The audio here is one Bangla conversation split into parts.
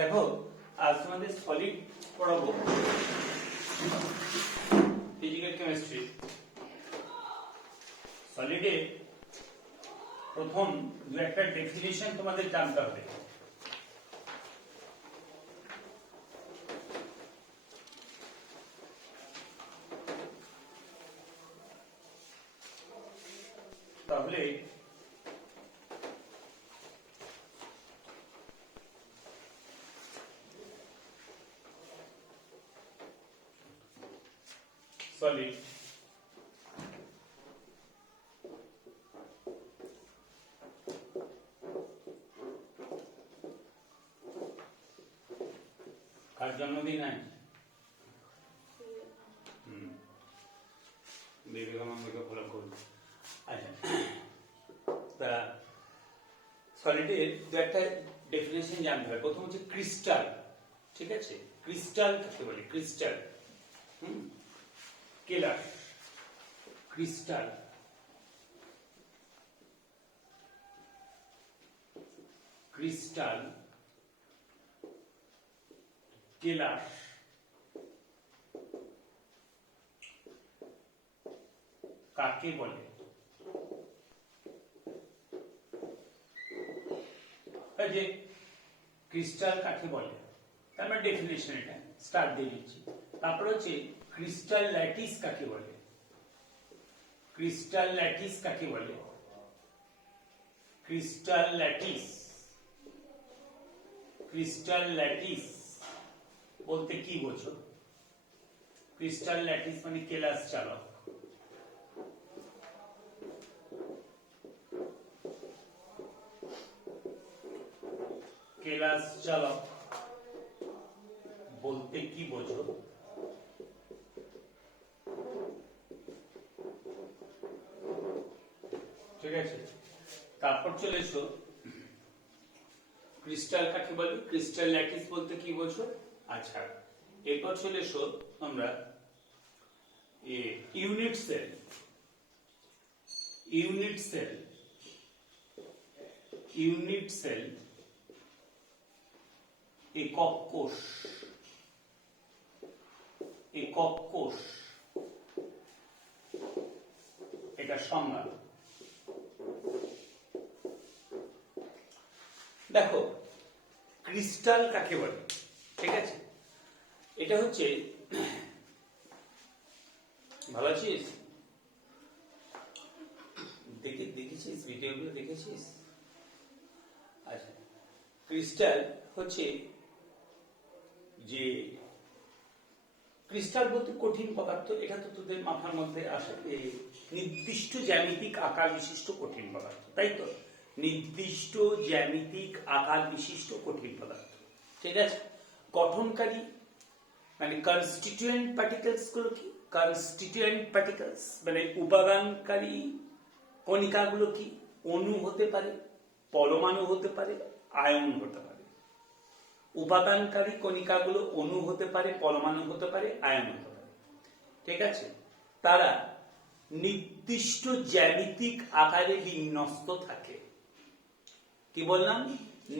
দেখো আজ তোমাদের সলিড পড়াবো, ফিজিক্যাল কেমিস্ট্রি। সলিডে প্রথম দু একটা ডেফিনিশন তোমাদের জানতে হবে। তাহলে সলিড কার জন্মদিন আজ? বিবেকানন্দকে ফলো করবো। আচ্ছা, তা সলিডের দু একটা ডেফিনেশন জানতে হবে। প্রথম হচ্ছে ক্রিস্টাল। ঠিক আছে, ক্রিস্টাল কাকে বলে? ক্রিস্টাল কেলার, ক্রিস্টাল ক্রিস্টাল কেলার কাকে বলে? যে ক্রিস্টাল কাকে বলে তার মানে ডেফিনেশন এটা স্টার্ট দিয়ে দিচ্ছি। তারপর হচ্ছে ক্রিস্টাল ল্যাটিস কাকে বলে? ক্রিস্টাল ল্যাটিস কাকে বলে? ক্রিস্টাল ল্যাটিস, ক্রিস্টাল ল্যাটিস বলতে কি বোঝো? ক্রিস্টাল ল্যাটিস মানে কেলাস চালক। কেলাস চালক বলতে কি বোঝো? ঠিক আছে, তারপর চলে এসো ক্রিস্টাল কাকে বলে, ক্রিস্টাল ল্যাটিস বলতে কি বোঝো। আচ্ছা, এরপর চলে এসো আমরা unit cell. Unit cell, unit cell একক কোষ। একক কোষ এটা সংজ্ঞা। দেখো ক্রিস্টাল কাকে বলে, ঠিক আছে, এটা হচ্ছে, ভালো আছিস? দেখেছিস ভিডিওগুলো দেখেছিস? আচ্ছা, ক্রিস্টাল হচ্ছে যে ক্রিস্টাল বলতে কঠিন পদার্থ। এটা তো তোদের মাথার মধ্যে আসে, নির্দিষ্ট জ্যামিতিক আকার বিশিষ্ট কঠিন পদার্থ, তাই তো? নির্দিষ্ট জ্যামিতিক আকার বিশিষ্ট কঠিন পদার্থ, ঠিক আছে। গঠনকারী মানে কনস্টিটিউয়েন্ট পার্টিকেলস গুলো কি? কনস্টিটিউয়েন্ট পার্টিকেলস মানে উপাদানকারী কণিকাগুলো কি? অণু হতে পারে, পরমাণু হতে পারে, আয়ন হতে পারে। উপাদানকারী কণিকাগুলো অণু হতে পারে, পরমাণু হতে পারে, আয়ন হতে পারে, ঠিক আছে। তারা নির্দিষ্ট জ্যামিতিক আকারে বিন্যস্ত থাকে। কি বললাম?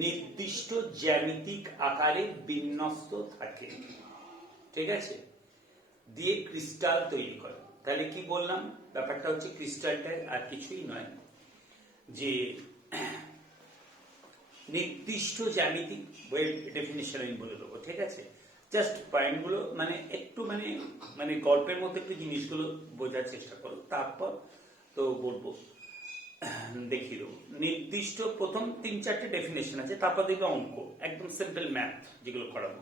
নির্দিষ্ট জ্যামিতিক আকারে বিন্যস্ত থাকে, ঠিক আছে, দিয়ে ক্রিস্টাল তৈরি করে। তাহলে কি বললাম? ব্যাপারটা হচ্ছে ক্রিস্টালটা আর কিছুই নয়, যে নির্দিষ্ট জ্যামিতিক ডেফিনিশন আমি বলে দেবো, ঠিক আছে। জাস্ট পয়েন্টগুলো মানে একটু মানে গল্পের মধ্যে একটু জিনিসগুলো বোঝার চেষ্টা করো, তারপর তো বলবো, দেখিয়ে দেবো। নির্দিষ্ট প্রথম 3-4টে ডেফিনেশন আছে, তারপর দেখবে অঙ্ক, একদম সিম্পল ম্যাথ যেগুলো করাবো।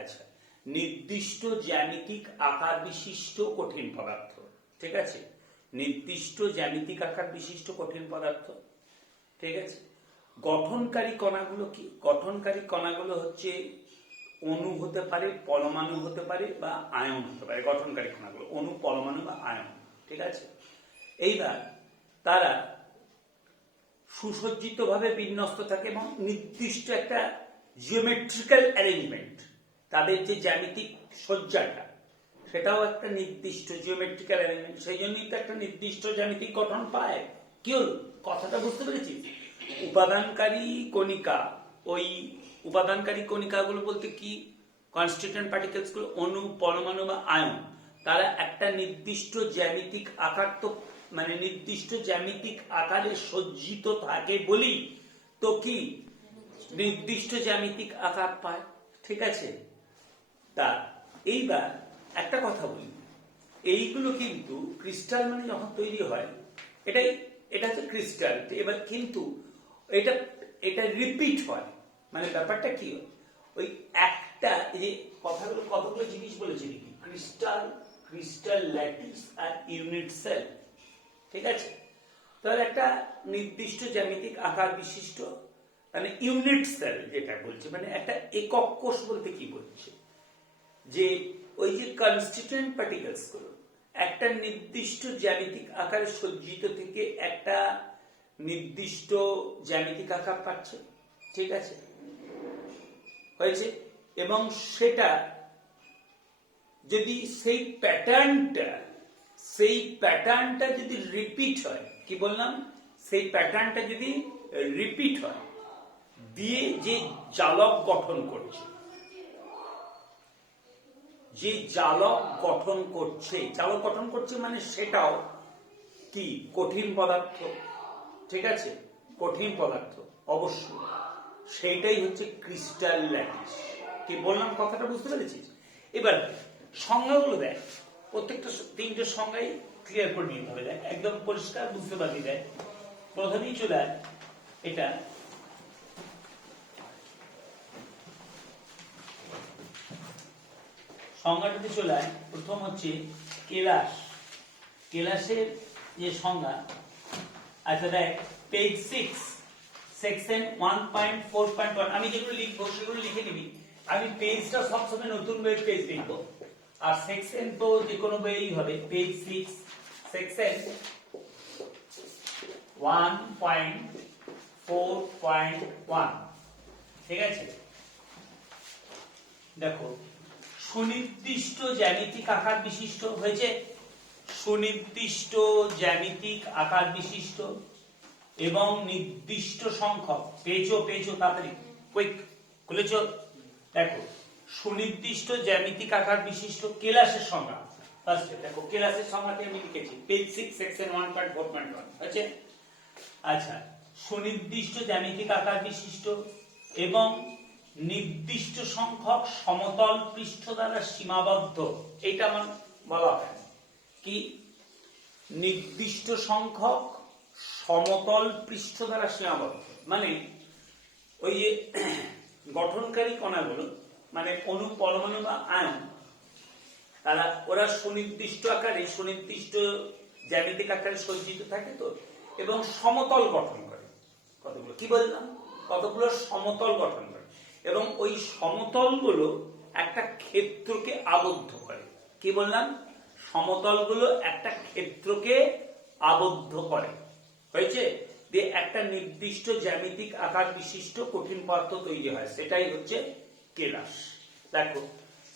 আচ্ছা, নির্দিষ্ট জ্যামিতিক আকার বিশিষ্ট কঠিন পদার্থ, ঠিক আছে। নির্দিষ্ট জ্যামিতিক আকার বিশিষ্ট কঠিন পদার্থ, ঠিক আছে। গঠনকারী কণাগুলো কি? গঠনকারী কণাগুলো হচ্ছে অণু হতে পারে, পরমাণু হতে পারে, বা আয়ন হতে পারে। গঠনকারী কণাগুলো অণু, পরমাণু বা আয়ন, ঠিক আছে। এইবার তারা সুসজ্জিত ভাবে বিন্যস্ত থাকে এবং নির্দিষ্ট একটা জিওমেট্রিক্যাল অ্যারেঞ্জমেন্ট, তাদের যে জ্যামিতিক সজ্জাটা সেটাও একটা নির্দিষ্ট জিওমেট্রিক্যাল অ্যারেঞ্জমেন্ট, সেই জন্যই তো একটা নির্দিষ্ট জ্যামিতিক গঠন পায়। কি হল, কথাটা বুঝতে পেরেছিস? উপাদানকারী কণিকা ওই উপাদানকারী কণিকাগুলো বলতে কি, কনস্টিটিউয়েন্ট পার্টিকেলস গুলো, অণু, পরমাণু বা আয়ন, তারা একটা নির্দিষ্ট জ্যামিতিক আকার তো মানে নির্দিষ্ট জ্যামিতিক আকারে সজ্জিত থাকে বলি তো কি নির্দিষ্ট জ্যামিতিক আকার পায়। ঠিক আছে, তা এইবার একটা কথা বলি, এইগুলো কিন্তু ক্রিস্টাল মানে যখন তৈরি হয় এটা হচ্ছে ক্রিস্টাল। এবার কিন্তু এটা এটা রিপিট হয়, মানে ব্যাপারটা কি ওই একটা এই যে কথাগুলো কতগুলো জিনিস বলেছি নাকি, ক্রিস্টাল ল্যাটিস আর ইউনিট সেল। ঠিক আছে, তাহলে একটা নির্দিষ্ট জ্যামিতিক আকার বিশিষ্ট মানে ইউনিট সেল যেটা বলছে, মানে একটা একক কোষ বলতে কি বলছে, যে ওই যে কনস্টিটিউয়েন্ট পার্টিকেলস গুলো একটা নির্দিষ্ট জ্যামিতিক আকারে সজ্জিত থেকে একটা নির্দিষ্ট জ্যামিতিক আকার পাচ্ছে। ঠিক আছে, হয়েছে, এবং সেটা যদি সেই প্যাটার্নটা যদি রিপিট হয়, কি বললাম, সেই প্যাটার্নটা যদি রিপিট হয় দিয়ে যে জালক গঠন করছে, যে জালক গঠন করছে মানে সেটাও কি কঠিন পদার্থ। ঠিক আছে, কঠিন পদার্থ অবশ্যই, সেইটাই হচ্ছে ক্রিস্টাল ল্যাটিস। কি বললাম কথাটা বুঝতে পেরেছিস? এবার সংজ্ঞাগুলো দেখ, প্রত্যেকটা তিনটে সংজ্ঞাই ক্লিয়ার করে নিতে হবে, দেখ একদম পরিষ্কার বুঝতে পারবি। দেখ প্রথমেই চলে এটা সংজ্ঞাটাতে চলে আয়। প্রথম হচ্ছে কেলাসের যে সংজ্ঞা, আচ্ছা দেখ পেজ 6 সেকশন 1.4.1, আমি যেগুলো লিখবো সেগুলো লিখে নিবি। আমি পেজটা সবসময় নতুন বইয়ের পেজ লিখবো, আর সেকশন তো যে কোনো বইয়েই হবে। Page 6 section 1.4.1। ঠিক আছে, দেখো সুনির্দিষ্ট জ্যামিতিক আকার বিশিষ্ট হয়েছে, সুনির্দিষ্ট জ্যামিতিক আকার বিশিষ্ট এবং নির্দিষ্ট সংখ্যক, পেজো তাড়াতাড়ি কুইক খুলেছ। দেখো সুনির্দিষ্ট জ্যামিতিক আকার বিশিষ্ট কেলাসের সংজ্ঞা, ফার্স্টে দেখো কেলাসের সংজ্ঞাটি আমি লিখেছি পেজ 6 সেকশন 1.4.1 আছে। আচ্ছা, সুনির্দিষ্ট জ্যামিতিক আকার বিশিষ্ট এবং নির্দিষ্ট সংখ্যক সমতল পৃষ্ঠ দ্বারা সীমাবদ্ধ, এইটা আমার বলা হয় কি, নির্দিষ্ট সংখ্যক সমতল পৃষ্ঠ দ্বারা সীমাবদ্ধ, মানে ওই যে গঠনকারী কণাগুলো মানে অণু, পরমাণু বা আয়ন, ওরা সুনির্দিষ্ট আকারে সুনির্দিষ্ট জ্যামিতিক আকারে সজ্জিত থাকে তো, এবং সমতল গঠন করে। কতগুলো কি বললাম, কতগুলো সমতল গঠন করে, এবং ওই সমতলগুলো একটা ক্ষেত্রকে আবদ্ধ করে। কি বললাম, সমতলগুলো একটা ক্ষেত্রকে আবদ্ধ করে, হয়েছে, দিয়ে একটা নির্দিষ্ট জ্যামিতিক আকার বিশিষ্ট কঠিন পদার্থ তৈরি হয়, সেটাই হচ্ছে কেলাস। দেখো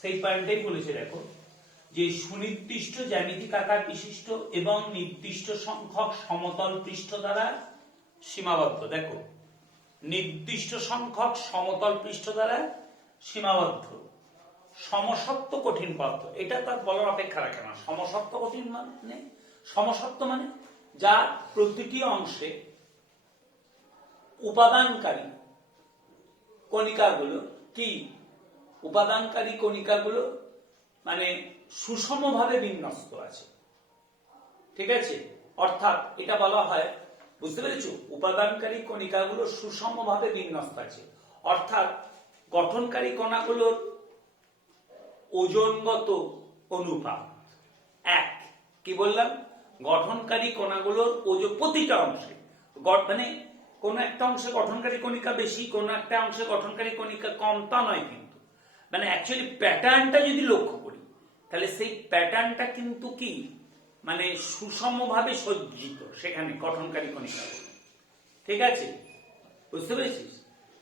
সেই পয়েন্টটাই বলেছে, দেখো যে সুনির্দিষ্ট জ্যামিতিক আকার বিশিষ্ট এবং নির্দিষ্ট সংখ্যক সমতল পৃষ্ঠ দ্বারা সীমাবদ্ধ। দেখো নির্দিষ্ট সংখ্যক সমতল পৃষ্ঠ দ্বারা সীমাবদ্ধ সমসত্ব কঠিন পদার্থ, এটা তার বলার অপেক্ষা রাখে না। সমসত্ব কঠিন মানে, সমসত্ব মানে যার প্রতিটি অংশে উপাদানকারী কণিকাগুলো কি, উপাদানকারী কণিকাগুলো মানে সুষমভাবে বিন্যস্ত আছে। ঠিক আছে, অর্থাৎ এটা বলা হয়, বুঝতে পেরেছো, উপাদানকারী কণিকাগুলো সুষমভাবে বিন্যস্ত আছে, অর্থাৎ গঠনকারী কণাগুলোর ওজনগত অনুপাত এক। কি বললাম, গঠনকারী কণাগুলোর ওজন প্রতিটা অংশে, মানে কোন একটা অংশে গঠনকারী কণিকা বেশি, কোন একটা অংশে গঠনকারী কণিকা কম, তা নয় কিন্তু, মানে অ্যাকচুয়ালি প্যাটার্নটা যদি লক্ষ্য করি তাহলে সেই প্যাটার্নটা কিন্তু কি মানে সুষমভাবে সজ্জিত সেখানে গঠনকারী কণিকা। ঠিক আছে, বুঝতে পেরেছিস,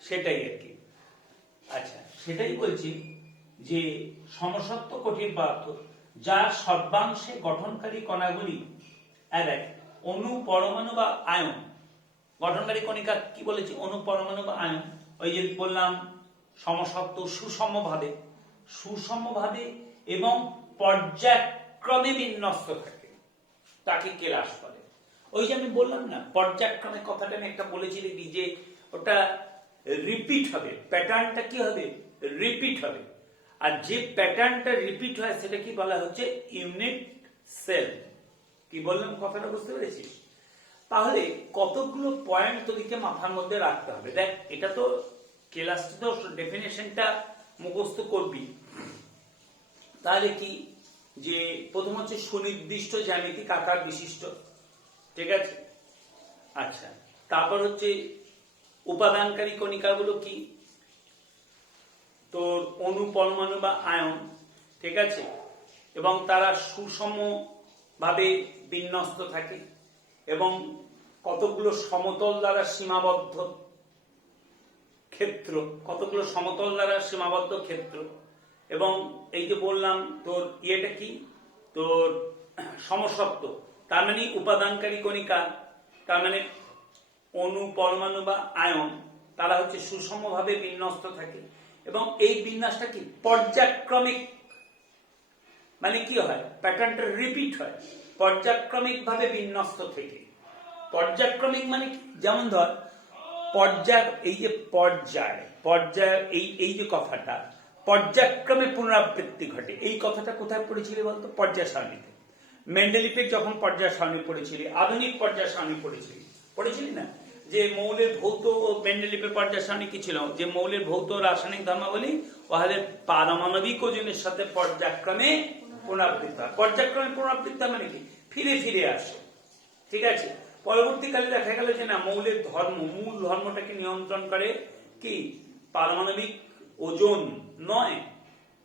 সেটাই আর কি। আচ্ছা, সেটাই বলছি যে সমসত্ব কঠিন পদার্থ যার সর্বাংশে গঠনকারী কণাগুলি অণু, পরমাণু বা আয়ন, গঠনকারী কণিকা কি বলেছি, অণু, পরমাণু বা আয়ন, ওই যে বললাম সমসত্ব সুষমভাবে এবং পর্যায়ক্রমে বিন্যস্ত থাকে, তাকে কেলাস বলে। ওই যে আমি বললাম না পর্যায়ক্রমে, কথাটা আমি একটা বলেছি দেখবি যে ওটা রিপিট হবে, প্যাটার্নটা কি হবে, রিপিট হবে। আর যে প্যাটার্নটা রিপিট হয় সেটা কি বলা হচ্ছে, ইউনিট সেল। কি বললাম কথাটা বুঝতে পেরেছিস? তাহলে কতগুলো পয়েন্ট তোদেরকে মাথার মধ্যে রাখতে হবে। দেখ এটা তো কেলাস, তো ডেফিনেশনটা মুখস্থ করবি। তাহলে কি যে প্রথম হচ্ছে সুনির্দিষ্ট জ্যামিতিক আকার বিশিষ্ট, ঠিক আছে? আচ্ছা, তারপর হচ্ছে উপাদানকারী কণিকাগুলো কি, তোর অণু, পরমাণু বা আয়ন, ঠিক আছে? এবং তারা সুষম ভাবে বিন্যস্ত থাকে এবং কতগুলো সমতল দ্বারা সীমাবদ্ধ ক্ষেত্র, এবং এই যে বললাম তোর ইয়েটা কি, তোর সমসত্ব, তার মানে উপাদানকারী কণিকা, তার মানে অণু, পরমাণু বা আয়ন, তারা হচ্ছে সুষমভাবে বিন্যস্ত থাকে এবং এই বিন্যাসটা কি পর্যায়ক্রমিক, মানে কি হয়, প্যাটার্নটা রিপিট হয় পর্যায়ক্রমিক ভাবে বিন্যস্ত থেকে। পর্যায়ক্রমিক মানে কি, যেমন ধর পর্যায়, এই যে পর্যায় এই যে কথাটা পর্যায়ক্রমে পুনরাবৃত্তি ঘটে, এই কথাটা কোথায় পড়েছিলি বলতো? পর্যায় সারণীতে। মেন্ডেলিফের যখন পর্যায় সারণী পড়েছিলি, আধুনিক পর্যায় সারণী পড়েছিলি না, যে মৌলের ভৌত ও মেন্ডেলিফের পর্যায় সারণী কি ছিল, যে মৌলের ভৌত রাসায়নিক ধর্মাবলী ওদের পারমাণবিক ওজনের সাথে পর্যায়ক্রমে পুনরাবৃত্ত হয়। পর্যায়ক্রমে পুনরাবৃত্ত মানে কি, ফিরে ফিরে আসে, ঠিক আছে? পরবর্তীকালে দেখা গেল যে না, মৌলের মূল ধর্মটাকে নিয়ন্ত্রণ করে কি পারমাণবিক ওজন নয়,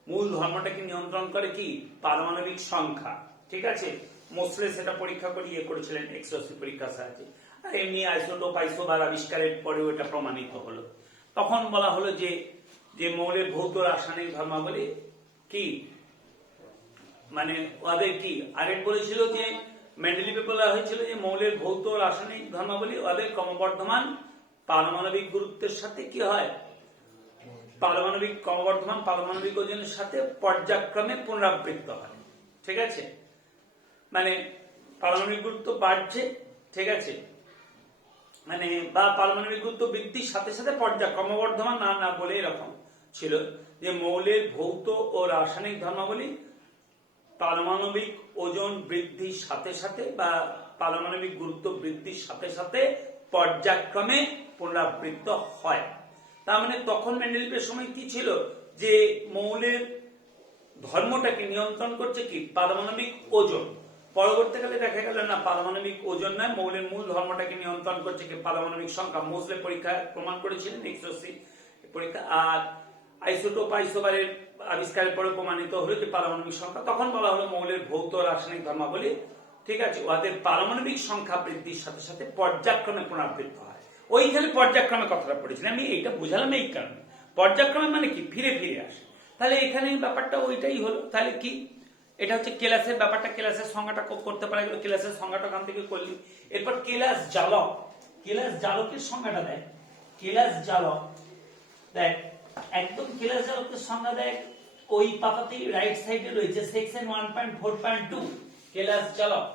মূল ধর্মটাকে নিয়ন্ত্রণ করে কি পারমাণবিক সংখ্যা, ঠিক আছে? মোসলে সেটা পরীক্ষা করে ইয়ে করেছিলেন এক্সরসি পরীক্ষার সাহায্যে। আর এমনি আইসোবার আবিষ্কারের পরেও এটা প্রমাণিত হলো। তখন বলা হলো যে মৌলের ভৌত রাসায়নিক ধর্মাবলী কি, মানে ওদের কি আরেক বলেছিল যে মেন্ডেলিফে বলা হয়েছিল যে মৌলের ভৌত রাসায়নিক ধর্মাবলী ওদের ক্রমবর্ধমান পারমাণবিক গুরুত্বের সাথে কি হয়, ক্রমবর্ধমান পারমাণবিক ওজনের সাথে পর্যায়ক্রমে পুনরাবৃত্ত হয়, ঠিক আছে? মানে পারমাণবিক গুরুত্ব বাড়ছে, ঠিক আছে, মানে বা পারমাণবিক গুরুত্ব বৃদ্ধির সাথে সাথে ক্রমবর্ধমান না বলে এরকম ছিল যে মৌলের ভৌত ও রাসায়নিক ধর্মাবলী পারমাণবিক ওজন বৃদ্ধির সাথে সাথে বা পারমাণবিক গুরুত্ব বৃদ্ধির সাথে সাথে পর্যায়ক্রমে পুনরাবৃত্ত হয়। তার মানে তখন মেন্ডেলিফের সময় কি ছিল, যে মৌলের ধর্মটাকে নিয়ন্ত্রণ করছে কি পারমাণবিক ওজন। পরবর্তীকালে দেখা গেল না, পারমাণবিক ওজন নয়, মৌলের মূল ধর্মটাকে নিয়ন্ত্রণ করছে কি পারমাণবিক সংখ্যা। মোসলে পরীক্ষায় প্রমাণ করেছিলেন এক্সরসি পরীক্ষা। আর আইসোবারের আবিষ্কারের পরে প্রমাণিত হলো যে পারমাণবিক সংখ্যা। তখন বলা হলো মৌলের ভৌত রাসায়নিক ধর্মাবলী, ঠিক আছে, ওদের পারমাণবিক সংখ্যা বৃদ্ধির সাথে সাথে পর্যায়ক্রমে পুনরাবৃত্ত হয়। ওইখানে পর্যায়ক্রমে কথাটা পড়েছিলাম, আমি এইটা বোঝালাম এই কারণে। পর্যায়ক্রমে মানে কি ফিরে ফিরে আসে। তাহলে এখানে ব্যাপারটা ওইটাই হলো। তাহলে কি এটা হচ্ছে কেলাসের ব্যাপারটা, কেলাসের সংজ্ঞাটা করতে পারা গেল, কেলাসের সংজ্ঞাটা ওখান থেকে করলি। এরপর কেলাস জালকের সংজ্ঞাটা দেয়। কেলাস জালক দেখ, একদম কেলাস জালকের সংজ্ঞা দেয় ওই পাতাতেই রাইট সাইডে রয়েছে, সেকশন 1.4.2 কেলাস জালক।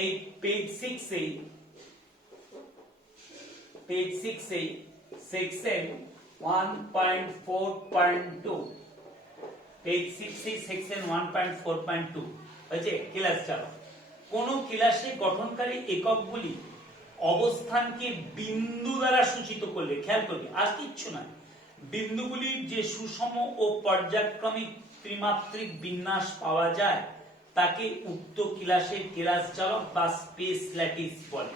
এই পেজ 6 এ সেকশন 1.4.2, পেজ 6 এ সেকশন 1.4.2 হচ্ছে কেলাস জালক। কোন কেলাসে গঠনকারী এককগুলি অবস্থানকে বিন্দু দ্বারা সূচিত করলে, খেয়াল করবে আর কিচ্ছু নয়, বিন্দুগুলির যে সুষম ও পর্যায়ক্রমিক ত্রিমাত্রিক বিন্যাস পাওয়া যায় তাকে উক্ত কেলাসের কেলাস জালক বা স্পেস ল্যাটিস বলে,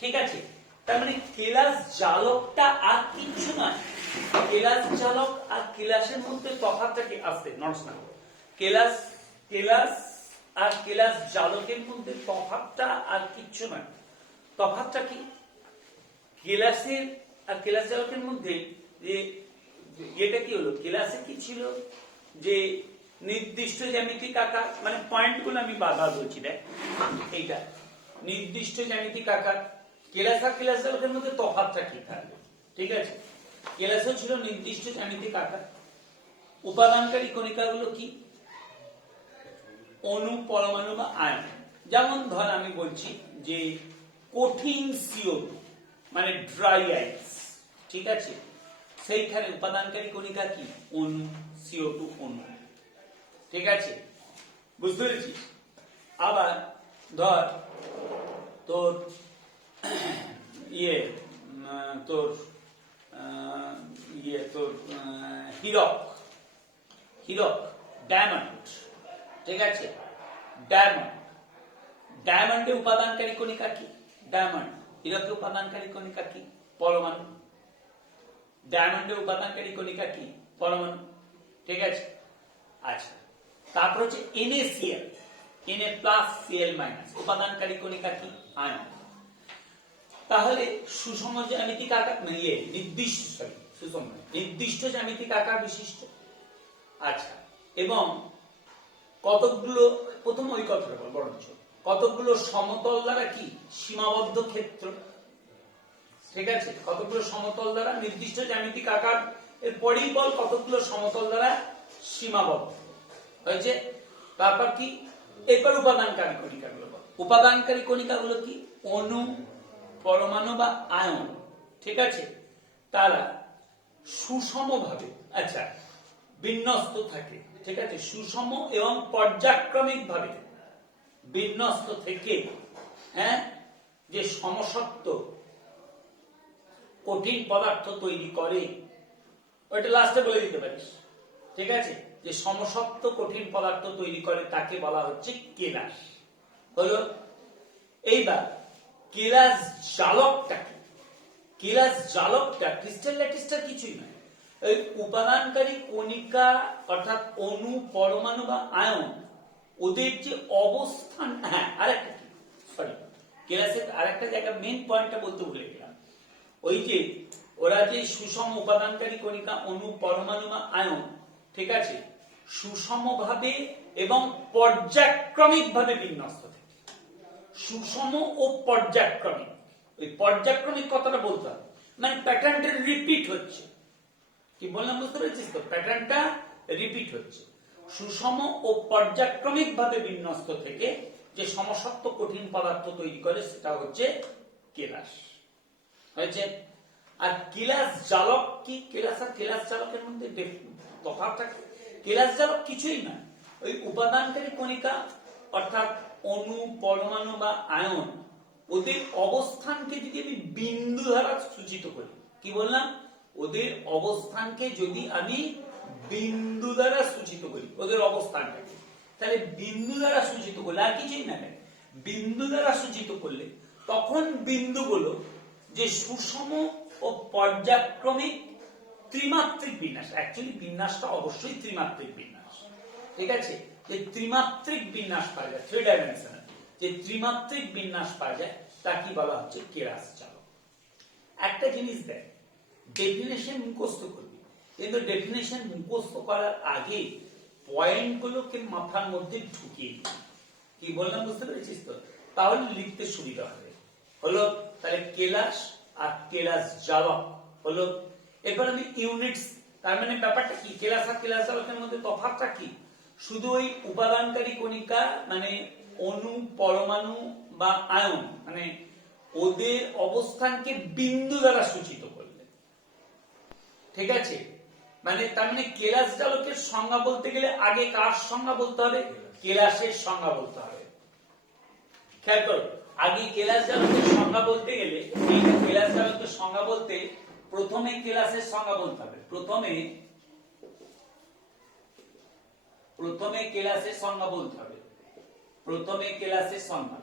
ঠিক আছে? তার মানে কেলাস জালকটা আর কিচ্ছু নয়। কেলাস জালক আর কেলাসের মধ্যে তফাৎটা কি আছে, নটস না, কেলাস আর কেলাস জালকের মধ্যে তফাৎটা আর কিচ্ছু নয়। তফাৎটা কি, কেলাসের আর কেলাস জালকের মধ্যে যে এটা কি হলো, কেলাসে কি ছিল যে নির্দিষ্ট জ্যামিতিক আকার, মানে পয়েন্টগুলো আমি বারবার বলছি, দেখ এইটা নির্দিষ্ট জ্যামিতিক আকার। কেলাস আর কেলাস জালকের মধ্যে তফাৎটা কি থাকবে, ঠিক আছে, কেলাসও ছিল নির্দিষ্ট জ্যামিতিক আকার। উপাদানকারী কণিকাগুলো কি? অণু, পরমাণু বা আয়ন। যেমন ধর আমি বলছি যে কঠিন CO2 মানে ড্রাই আইস, ঠিক আছে, সেইখানে উপাদানকারী কণিকা কি? অণু, CO2 অণু, ঠিক আছে, বুঝতে পেরেছিস? আবার ধর তোর তোর হীরক, ডায়মন্ড, ঠিক আছে, ডায়মন্ডের উপাদানকারী কণিকা কি? ডায়মন্ড। হীরকের উপাদানকারী কণিকা কি? পরমাণু। ডায়মন্ডের উপাদানকারী কণিকা কি? পরমাণু, ঠিক আছে। আচ্ছা, তারপর হচ্ছে NaCl, Na+Cl- উপাদানকারী কণিকা কি? আয়ন। তাহলে সুষম জ্যামিতিক আকার নির্দিষ্ট জ্যামিতিক আকার বিশিষ্ট। আচ্ছা, এবং কতকগুলো, প্রথম ওই কথাটা বল বরঞ্চ, কতকগুলো সমতল দ্বারা কি? সীমাবদ্ধ ক্ষেত্র, ঠিক আছে, কতগুলো সমতল দ্বারা নির্দিষ্ট জ্যামিতিক আকার, এর পরেই বল কতগুলো সমতল দ্বারা সীমাবদ্ধ হয়েছে। তারপর কি? এরপর উপাদানকারী কণিকাগুলো বল। উপাদানকারী কণিকাগুলো কি? অণু, পরমাণু বা আয়ন, ঠিক আছে, তারা সুষমভাবে আচ্ছা বিন্যস্ত থাকে, ঠিক আছে, সুষম এবং পর্যায়ক্রমিক ভাবে বিন্যস্ত থেকে, হ্যাঁ, যে সমসত্ব কঠিন পদার্থ তৈরি করে, ওইটা লাস্টে বলে দিতে পারিস, ঠিক আছে, যে সমসত্ব কঠিন পদার্থ তৈরি করে তাকে বলা হচ্ছে কেলাস। হলো। এইবার কেলাস জালকটা কি? কেলাস জালকটা ক্রিস্টাল ল্যাটিসটার কিছুই নয়, এই উপাদানকারী কণিকা অর্থাৎ অণু, পরমাণু বা আয়ন, ওদের যে অবস্থান, হ্যাঁ আরেকটা কি, সরি, কেলাসের আরেকটা জায়গা মেইন পয়েন্টটা বলতে ভুলে গেলাম। ওই যে ওরা যে সুষম উপাদানকারী কণিকা, অণু, পরমাণু বা আয়ন, ঠিক আছে, সুষমভাবে এবং পর্যায়ক্রমিক ভাবে বিন্যস্ত থাকে। সুষম ও পর্যায়ক্রমিক, ওই পর্যায়ক্রমিক কথাটা বলতে হবে, মানে প্যাটার্নটা রিপিট হচ্ছে, কি বললাম বুঝতে পেরেছিস তো? প্যাটার্নটা রিপিট হচ্ছে। সুষম ও পর্যায়ক্রমিক ভাবে বিন্যস্ত থেকে যে সমসত্ব কঠিন পদার্থ তৈরি করে সেটা হচ্ছে কেলাস, হয়েছে। আর কেলাস জালক কি? কেলাস আর কেলাস জালকের মধ্যে তফাৎটা কি? কেলাস জালক কিছুই না, ওই উপাদানকারী কণিকা অর্থাৎ অণু, পরমাণু বা আয়ন, ওদের অবস্থানকে যদি আমি বিন্দু দ্বারা সূচিত করি, কি বললাম? ওদের অবস্থানকে যদি আমি বিন্দু দ্বারা সূচিত করি, ওদের অবস্থানটাকে, তাহলে বিন্দু দ্বারা সূচিত করলে, আর কিছুই না, বিন্দু দ্বারা সূচিত করলে তখন বিন্দুগুলো যে সুষম ও পর্যায়ক্রমিক ত্রিমাত্রিক বিন্যাস, অ্যাকচুয়ালি বিন্যাসটা অবশ্যই ত্রিমাত্রিক বিন্যাস, ঠিক আছে, যে ত্রিমাত্রিক বিন্যাস পাওয়া যায়, 3 ডাইমেনশনাল যে ত্রিমাত্রিক বিন্যাস পাওয়া যায় তা কি বলা হচ্ছে? কেলাস জালক। একটা জিনিস দেখ, ডেফিনেশন মুখস্থ করবি, কিন্তু ডেফিনেশন মুখস্থ করার আগে পয়েন্টগুলোকে মাথার মধ্যে ঢুকিয়ে দিবি, কি বললাম বুঝতে পেরেছিস তো? তাহলে লিখতে সুবিধা হবে। হলো, তাহলে কেলাস আর কেলাস জালক হলো। এরপর আমি ইউনিটস, তার মানে ব্যাপারটা কি? কেলাস আর কেলাস জালকের মধ্যে তফাৎটা কি? শুধু ওই উপাদানকারী কণিকা মানে অণু, পরমাণু বা আয়ন, মানে ওদের অবস্থানকে বিন্দু দ্বারা সূচিত করলে, ঠিক আছে, মানে তার মানে কেলাস জালকের সংজ্ঞা বলতে গেলে আগে কার সংজ্ঞা বলতে হবে? কেলাসের সংজ্ঞা বলতে হবে। খেয়াল করো, আগে কেলাস জালকের সংজ্ঞা বলতে গেলে, এই কেলাস জালকের সংজ্ঞা বলতে প্রথমে কেলাসের সংজ্ঞা বলতে হবে। প্রথমে কেলাসের সংজ্ঞা বলতে হবে। প্রথমে কেলাসের সংজ্ঞা,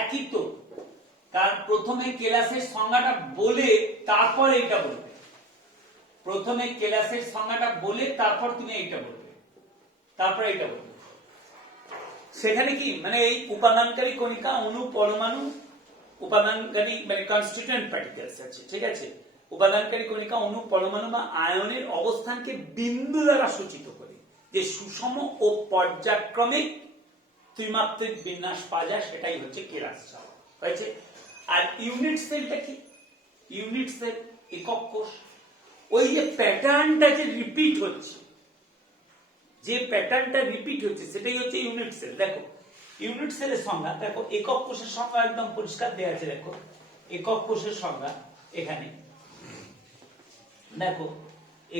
একই তো, কারণ প্রথমে কেলাসের সংজ্ঞাটা বলে তারপর এইটা বলবে। প্রথমে কেলাসের সংজ্ঞাটা বলে তারপর তুমি এইটা বলবে, তারপর এইটা বলবে। সেখানে কি মানে এই উপাদানকারী কণিকা, অণু, পরমাণু, উপাদানকারী মানে কনস্টিটিউয়েন্ট পার্টিকেলস আছে, ঠিক আছে, উপাদানকারী কণিকা, অণু, পরমাণু বা আয়নের অবস্থানকে বিন্দু দ্বারা সূচিত করে যে সুষম ও পর্যায়ক্রমিক ত্রিমাত্রিক বিন্যাস পাওয়া যায়, সেটাই হচ্ছে কেলাস জালক। হয়েছে। আর ইউনিট সেলটা কি? ইউনিট সেল একক কোষ। ওই যে প্যাটার্নটা যে রিপিট হচ্ছে, যে প্যাটার্নটা রিপিট হচ্ছে সেটাই হচ্ছে ইউনিট সেল। দেখো ইউনিট সেলের সংজ্ঞা দেখো, একক কোষের সংজ্ঞা একদম পরিষ্কার দেওয়া আছে। দেখো একক কোষের সংজ্ঞা এখানে দেখো,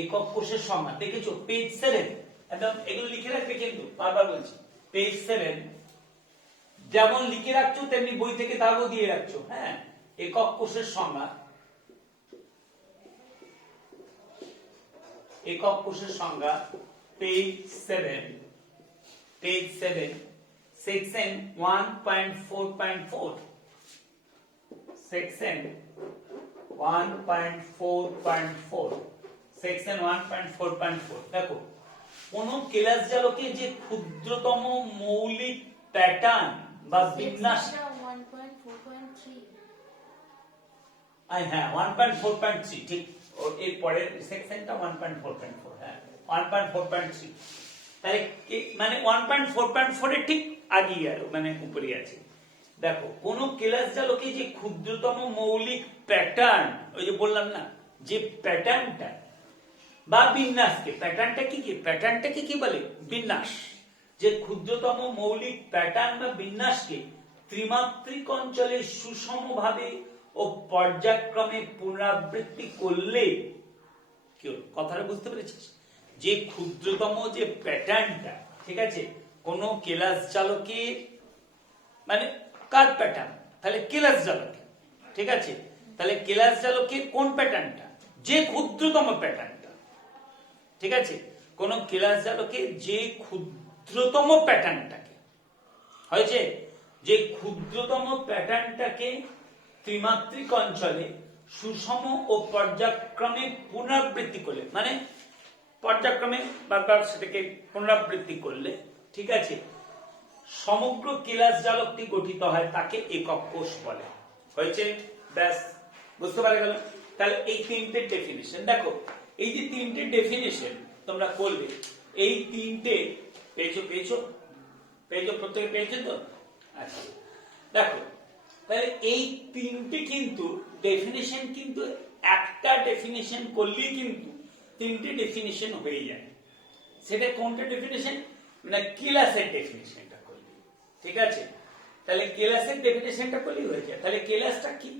একক কোষের সংজ্ঞা দেখেছো পেজ 7, একদম এগুলো লিখে রাখবে কিন্তু, বারবার বলছি পেজ 7 যেমন লিখে রাখছো তেমনি বই থেকে দাগও দিয়ে রাখছো। হ্যাঁ, একক কোষের সংজ্ঞা, একক কোষের সংজ্ঞা page 7, page 7 section 1.4.4, section 1.4.4, section 1.4.4। দেখো কোন কেলাস জালকে যে ক্ষুদ্রতম মৌলিক প্যাটার্ন বা বিন্যাস, 1.4.3 ঠিক, এর পরের সেকশনটা 1.4.4। হ্যাঁ 1.4.3, তাহলে মানে 1.4.4 এর ঠিক আগেই আর মানে উপরে আছে। দেখো কোন কেলাস জালকে যে ক্ষুদ্রতম মৌলিক প্যাটার্ন, ওই যে বললাম না যে প্যাটার্নটা বা বিন্যাসকে, প্যাটার্নটাকে কি বলে? বিন্যাস। যে ক্ষুদ্রতম মৌলিক প্যাটার্ন বা বিন্যাসকে ত্রিমাত্রিক অঞ্চলে সুষমভাবে ও পর্যায়ক্রমে পুনরাবৃত্তি করলে, কি কথাটা বুঝতে পেরেছিস? যে ক্ষুদ্রতম যে প্যাটার্নটা, ঠিক আছে, কোন কেলাস জালকের মানে কার প্যাটার্ন? তাহলে কেলাস জালকের, ঠিক আছে, তাহলে কেলাস জালকের কোন প্যাটার্নটা? যে ক্ষুদ্রতম প্যাটার্নটা, ঠিক আছে, কোন কেলাস জালকের যে ক্ষুদ্রতম প্যাটার্নটাকে, হয়েছে, যে ক্ষুদ্রতম প্যাটার্নটাকে ত্রিমাত্রিক অঞ্চলে সুষম ও পর্যায়ক্রমে পুনরাবৃত্তি করলে, মানে পর্যায়ক্রমে বারবার সেটাকে পুনরাবৃত্তি করলে, ঠিক আছে, সমগ্র কেলাস জালকটি গঠিত হয়, তাকে একক কোষ বলে। হয়েছে, ব্যাস, বুঝতে পারা গেল? তাহলে এই তিনটে ডেফিনিশন দেখো, এই যে তিনটে ডেফিনিশন তোমরা করবে, এই তিনটে পেয়েছো প্রত্যেকে পেয়েছো তো? আচ্ছা দেখো, তাহলে এই তিনটে কিন্তু ডেফিনিশন, কিন্তু একটা ডেফিনিশন করলেই কিন্তু তিনটে ডেফিনিশন হয়ে যায়। সেটা কোনটা ডেফিনিশন? মানে কেলাসের ডেফিনিশনটা করলে, ঠিক আছে, তাহলে কেলাসের ডেফিনিশনটা করলেই হয়ে যায়। তাহলে কেলাসটা কি?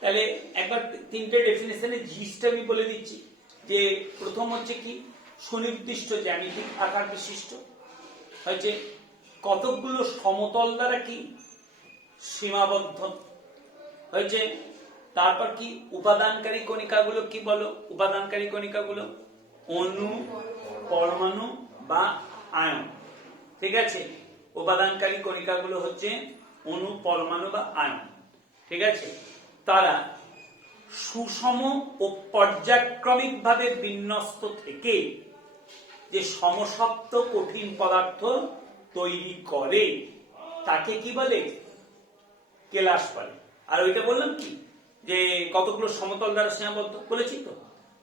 তাহলে একবার তিনটে ডেফিনিশনের জিনিসটা আমি বলে দিচ্ছি। যে প্রথম হচ্ছে কি, সুনির্দিষ্ট জ্যামিতিক আকার বিশিষ্ট, হচ্ছে কতকগুলো সমতল দ্বারা কি সীমাবদ্ধ, হয়েছে, তারপর কি উপাদানকারী কণিকাগুলো কি বলো? উপাদানকারী কণিকাগুলো অণু, পরমাণু বা আয়ন, ঠিক আছে, উপাদানকারী কণিকাগুলো হচ্ছে অণু, পরমাণু বা আয়ন, ঠিক আছে, তারা সুষম ও পর্যায়ক্রমিকভাবে বিন্যস্ত থেকে যে সমসপ্ত কঠিন পদার্থ তৈরি করে তাকে কি বলে? কেলাস বলে। আর ওইটা বললাম কি, যে কতগুলো সমতল দ্বারা সীমাবদ্ধ বলেছি তো,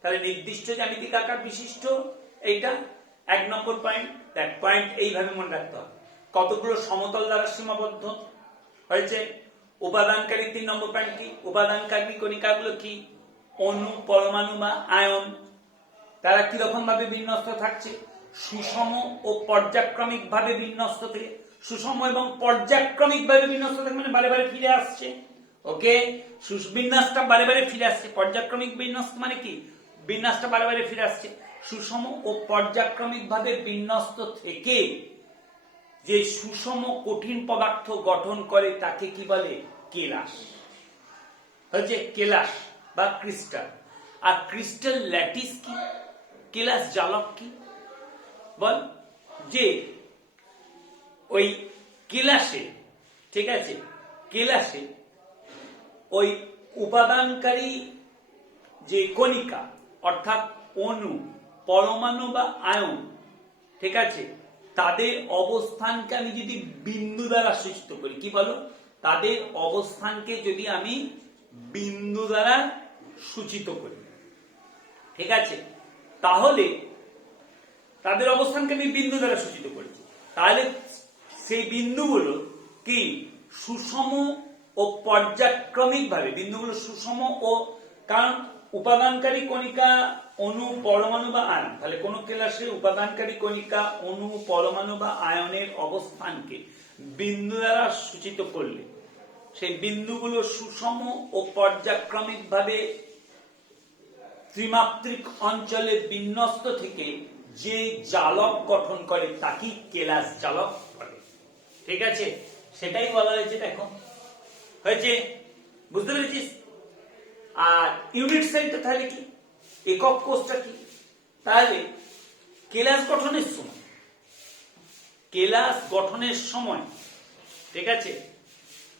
তাহলে নির্দিষ্ট জ্যামিতিক আকার বিশিষ্ট, এইটা 1 নম্বর পয়েন্ট। দেখ পয়েন্ট এইভাবে মনে রাখতে হবে, কতগুলো সমতল দ্বারা সীমাবদ্ধ, হয়েছে। উপাদানকারী 3 নম্বর পয়েন্ট কি, উপাদানকারী কণিকাগুলো কি অণু, পরমাণু বা আয়ন, তারা কিরকম ভাবে বিন্যস্ত থাকছে? সুষম ও পর্যায়ক্রমিক ভাবে বিন্যস্ত থেকে, সুষম এবং পর্যায়ক্রমিক ভাবে বিন্যস্ত থেকে মানে বারে বারে ফিরে আসছে, ওকে, বিন্যাসটা বারে বারে ফিরে আসছে। পর্যায়ক্রমিক বিন্যাস মানে কি, বিন্যাসটা বারে বারে ফিরে আসছে। সুষম ও পর্যায়ক্রমিক ভাবে বিন্যস্ত থেকে যে সুষম কঠিন পদার্থ গঠন করে তাকে কি বলে? কেলাস, হচ্ছে কেলাস বা ক্রিস্টাল। আর ক্রিস্টাল ল্যাটিস কি, কেলাস জালক কি বল? যে ওই কেলাসে, ঠিক আছে, কেলাসে ওই উপাদানকারী যে কণিকা, অর্থাৎ অণু, পরমাণু বা আয়ন, ঠিক আছে, তাদের অবস্থানকে আমি যদি বিন্দু দ্বারা সূচিত করি, কি বলো? তাদের অবস্থানকে যদি আমি বিন্দু দ্বারা সূচিত করি, ঠিক আছে, তাহলে তাদের অবস্থানকে আমি বিন্দু দ্বারা সূচিত করেছি, তাহলে সেই বিন্দুগুলো কি সুষম ও পর্যায়ক্রমিক ভাবে বিন্দুগুলো সুষম ও, কারণ উপাদানকারী কণিকা, অণু, পরমাণু বা আয়ন, তাহলে কোন কেলাসে উপাদানকারী কণিকা, অণু, পরমাণু বা আয়নের অবস্থানকে বিন্দু দ্বারা সূচিত করলে সেই বিন্দুগুলো সুষম ও পর্যায়ক্রমিক ভাবে ত্রিমাত্রিক অঞ্চলে বিন্যস্ত থেকে যে জালক গঠন করে তাকে কেলাস জালক বলে। ঠিক আছে, সেটাই বলা হয়েছে। দেখো হয়েছে, বুঝতে পেরেছিস? আর ইউনিট সেলটা তাহলে কি, একক কোষটা কি? তাহলে কেলাস গঠনের সময়, কেলাস গঠনের সময়, ঠিক আছে,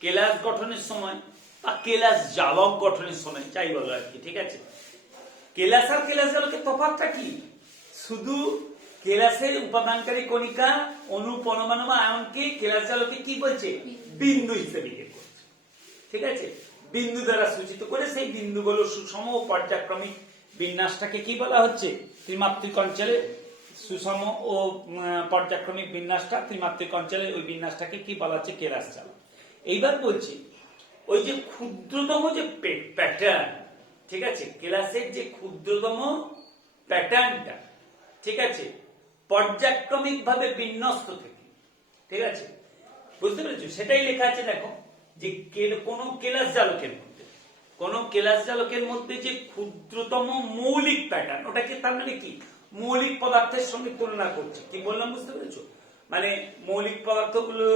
কেলাস গঠনের সময় বা কেলাস জালক গঠনের সময়, যাই বলো আর কি, ঠিক আছে, কেলাস আর কেলাস জালকের তফাৎটা কি? শুধু কেলাসের উপাদানকারী কণিকা, অণু, পরমাণু বা আয়নকে কেলাস জালকে কি বলছে? বিন্দু হিসেবে উল্লেখ করছে। ঠিক আছে, বিন্দু দ্বারা সূচিত করে সেই বিন্দুগুলো সুষম ও পর্যায়ক্রমিক বিন্যাসটাকে কি বলা হচ্ছে? ত্রিমাত্রিক অঞ্চলে সুষম ও পর্যায়ক্রমিক বিন্যাসটা, ত্রিমাত্রিক অঞ্চলে ওই বিন্যাসটাকে কি বলা হচ্ছে? কেলাস জালক। এইবার বলছি ওই যে ক্ষুদ্রতম যে প্যাটার্ন, ঠিক আছে, কেলাসের যে ক্ষুদ্রতম প্যাটার্নটা, ঠিক আছে, পর্যায়ক্রমিক ভাবে বিন্যস্ত থেকে, ঠিক আছে, বুঝতে পেরেছো? সেটাই লেখা আছে। দেখো যে কোন কেলাস জালকের মধ্যে, কোন কেলাস জালকের মধ্যে যে ক্ষুদ্রতম মৌলিক প্যাটার্ন, ওটাকে তার মানে কি মৌলিক পদার্থের সঙ্গে তুলনা করছে। কি বললাম বুঝতে পেরেছো? মানে মৌলিক পদার্থগুলো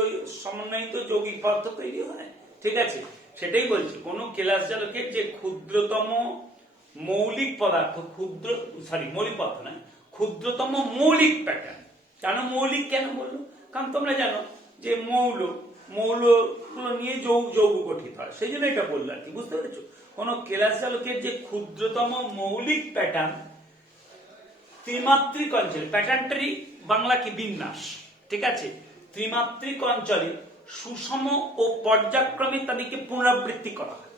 সমন্বয়িত যৌগিক পদার্থ তৈরি হয়। ঠিক আছে, সেটাই বলছি, কোন কেলাস জালকের যে ক্ষুদ্রতম মৌলিক পদার্থ, মৌলিক পদার্থ নয়, ক্ষুদ্রতম মৌলিক প্যাটার্ন। কেন মৌলিক কেন বললো? কারণ তোমরা জানো যে মৌলগুলো নিয়ে যৌগ গঠিত হয়, সেই জন্য এটা বললো আর কি, বুঝতে পেরেছো? কোন কেলাস জালকের যে ক্ষুদ্রতম মৌলিক প্যাটার্ন ত্রিমাত্রিক অঞ্চলে, প্যাটার্নটারই বাংলা কি? বিন্যাস। ঠিক আছে, ত্রিমাত্রিক অঞ্চলে সুষম ও পর্যায়ক্রমে তাদেরকে পুনরাবৃত্তি করা হয়।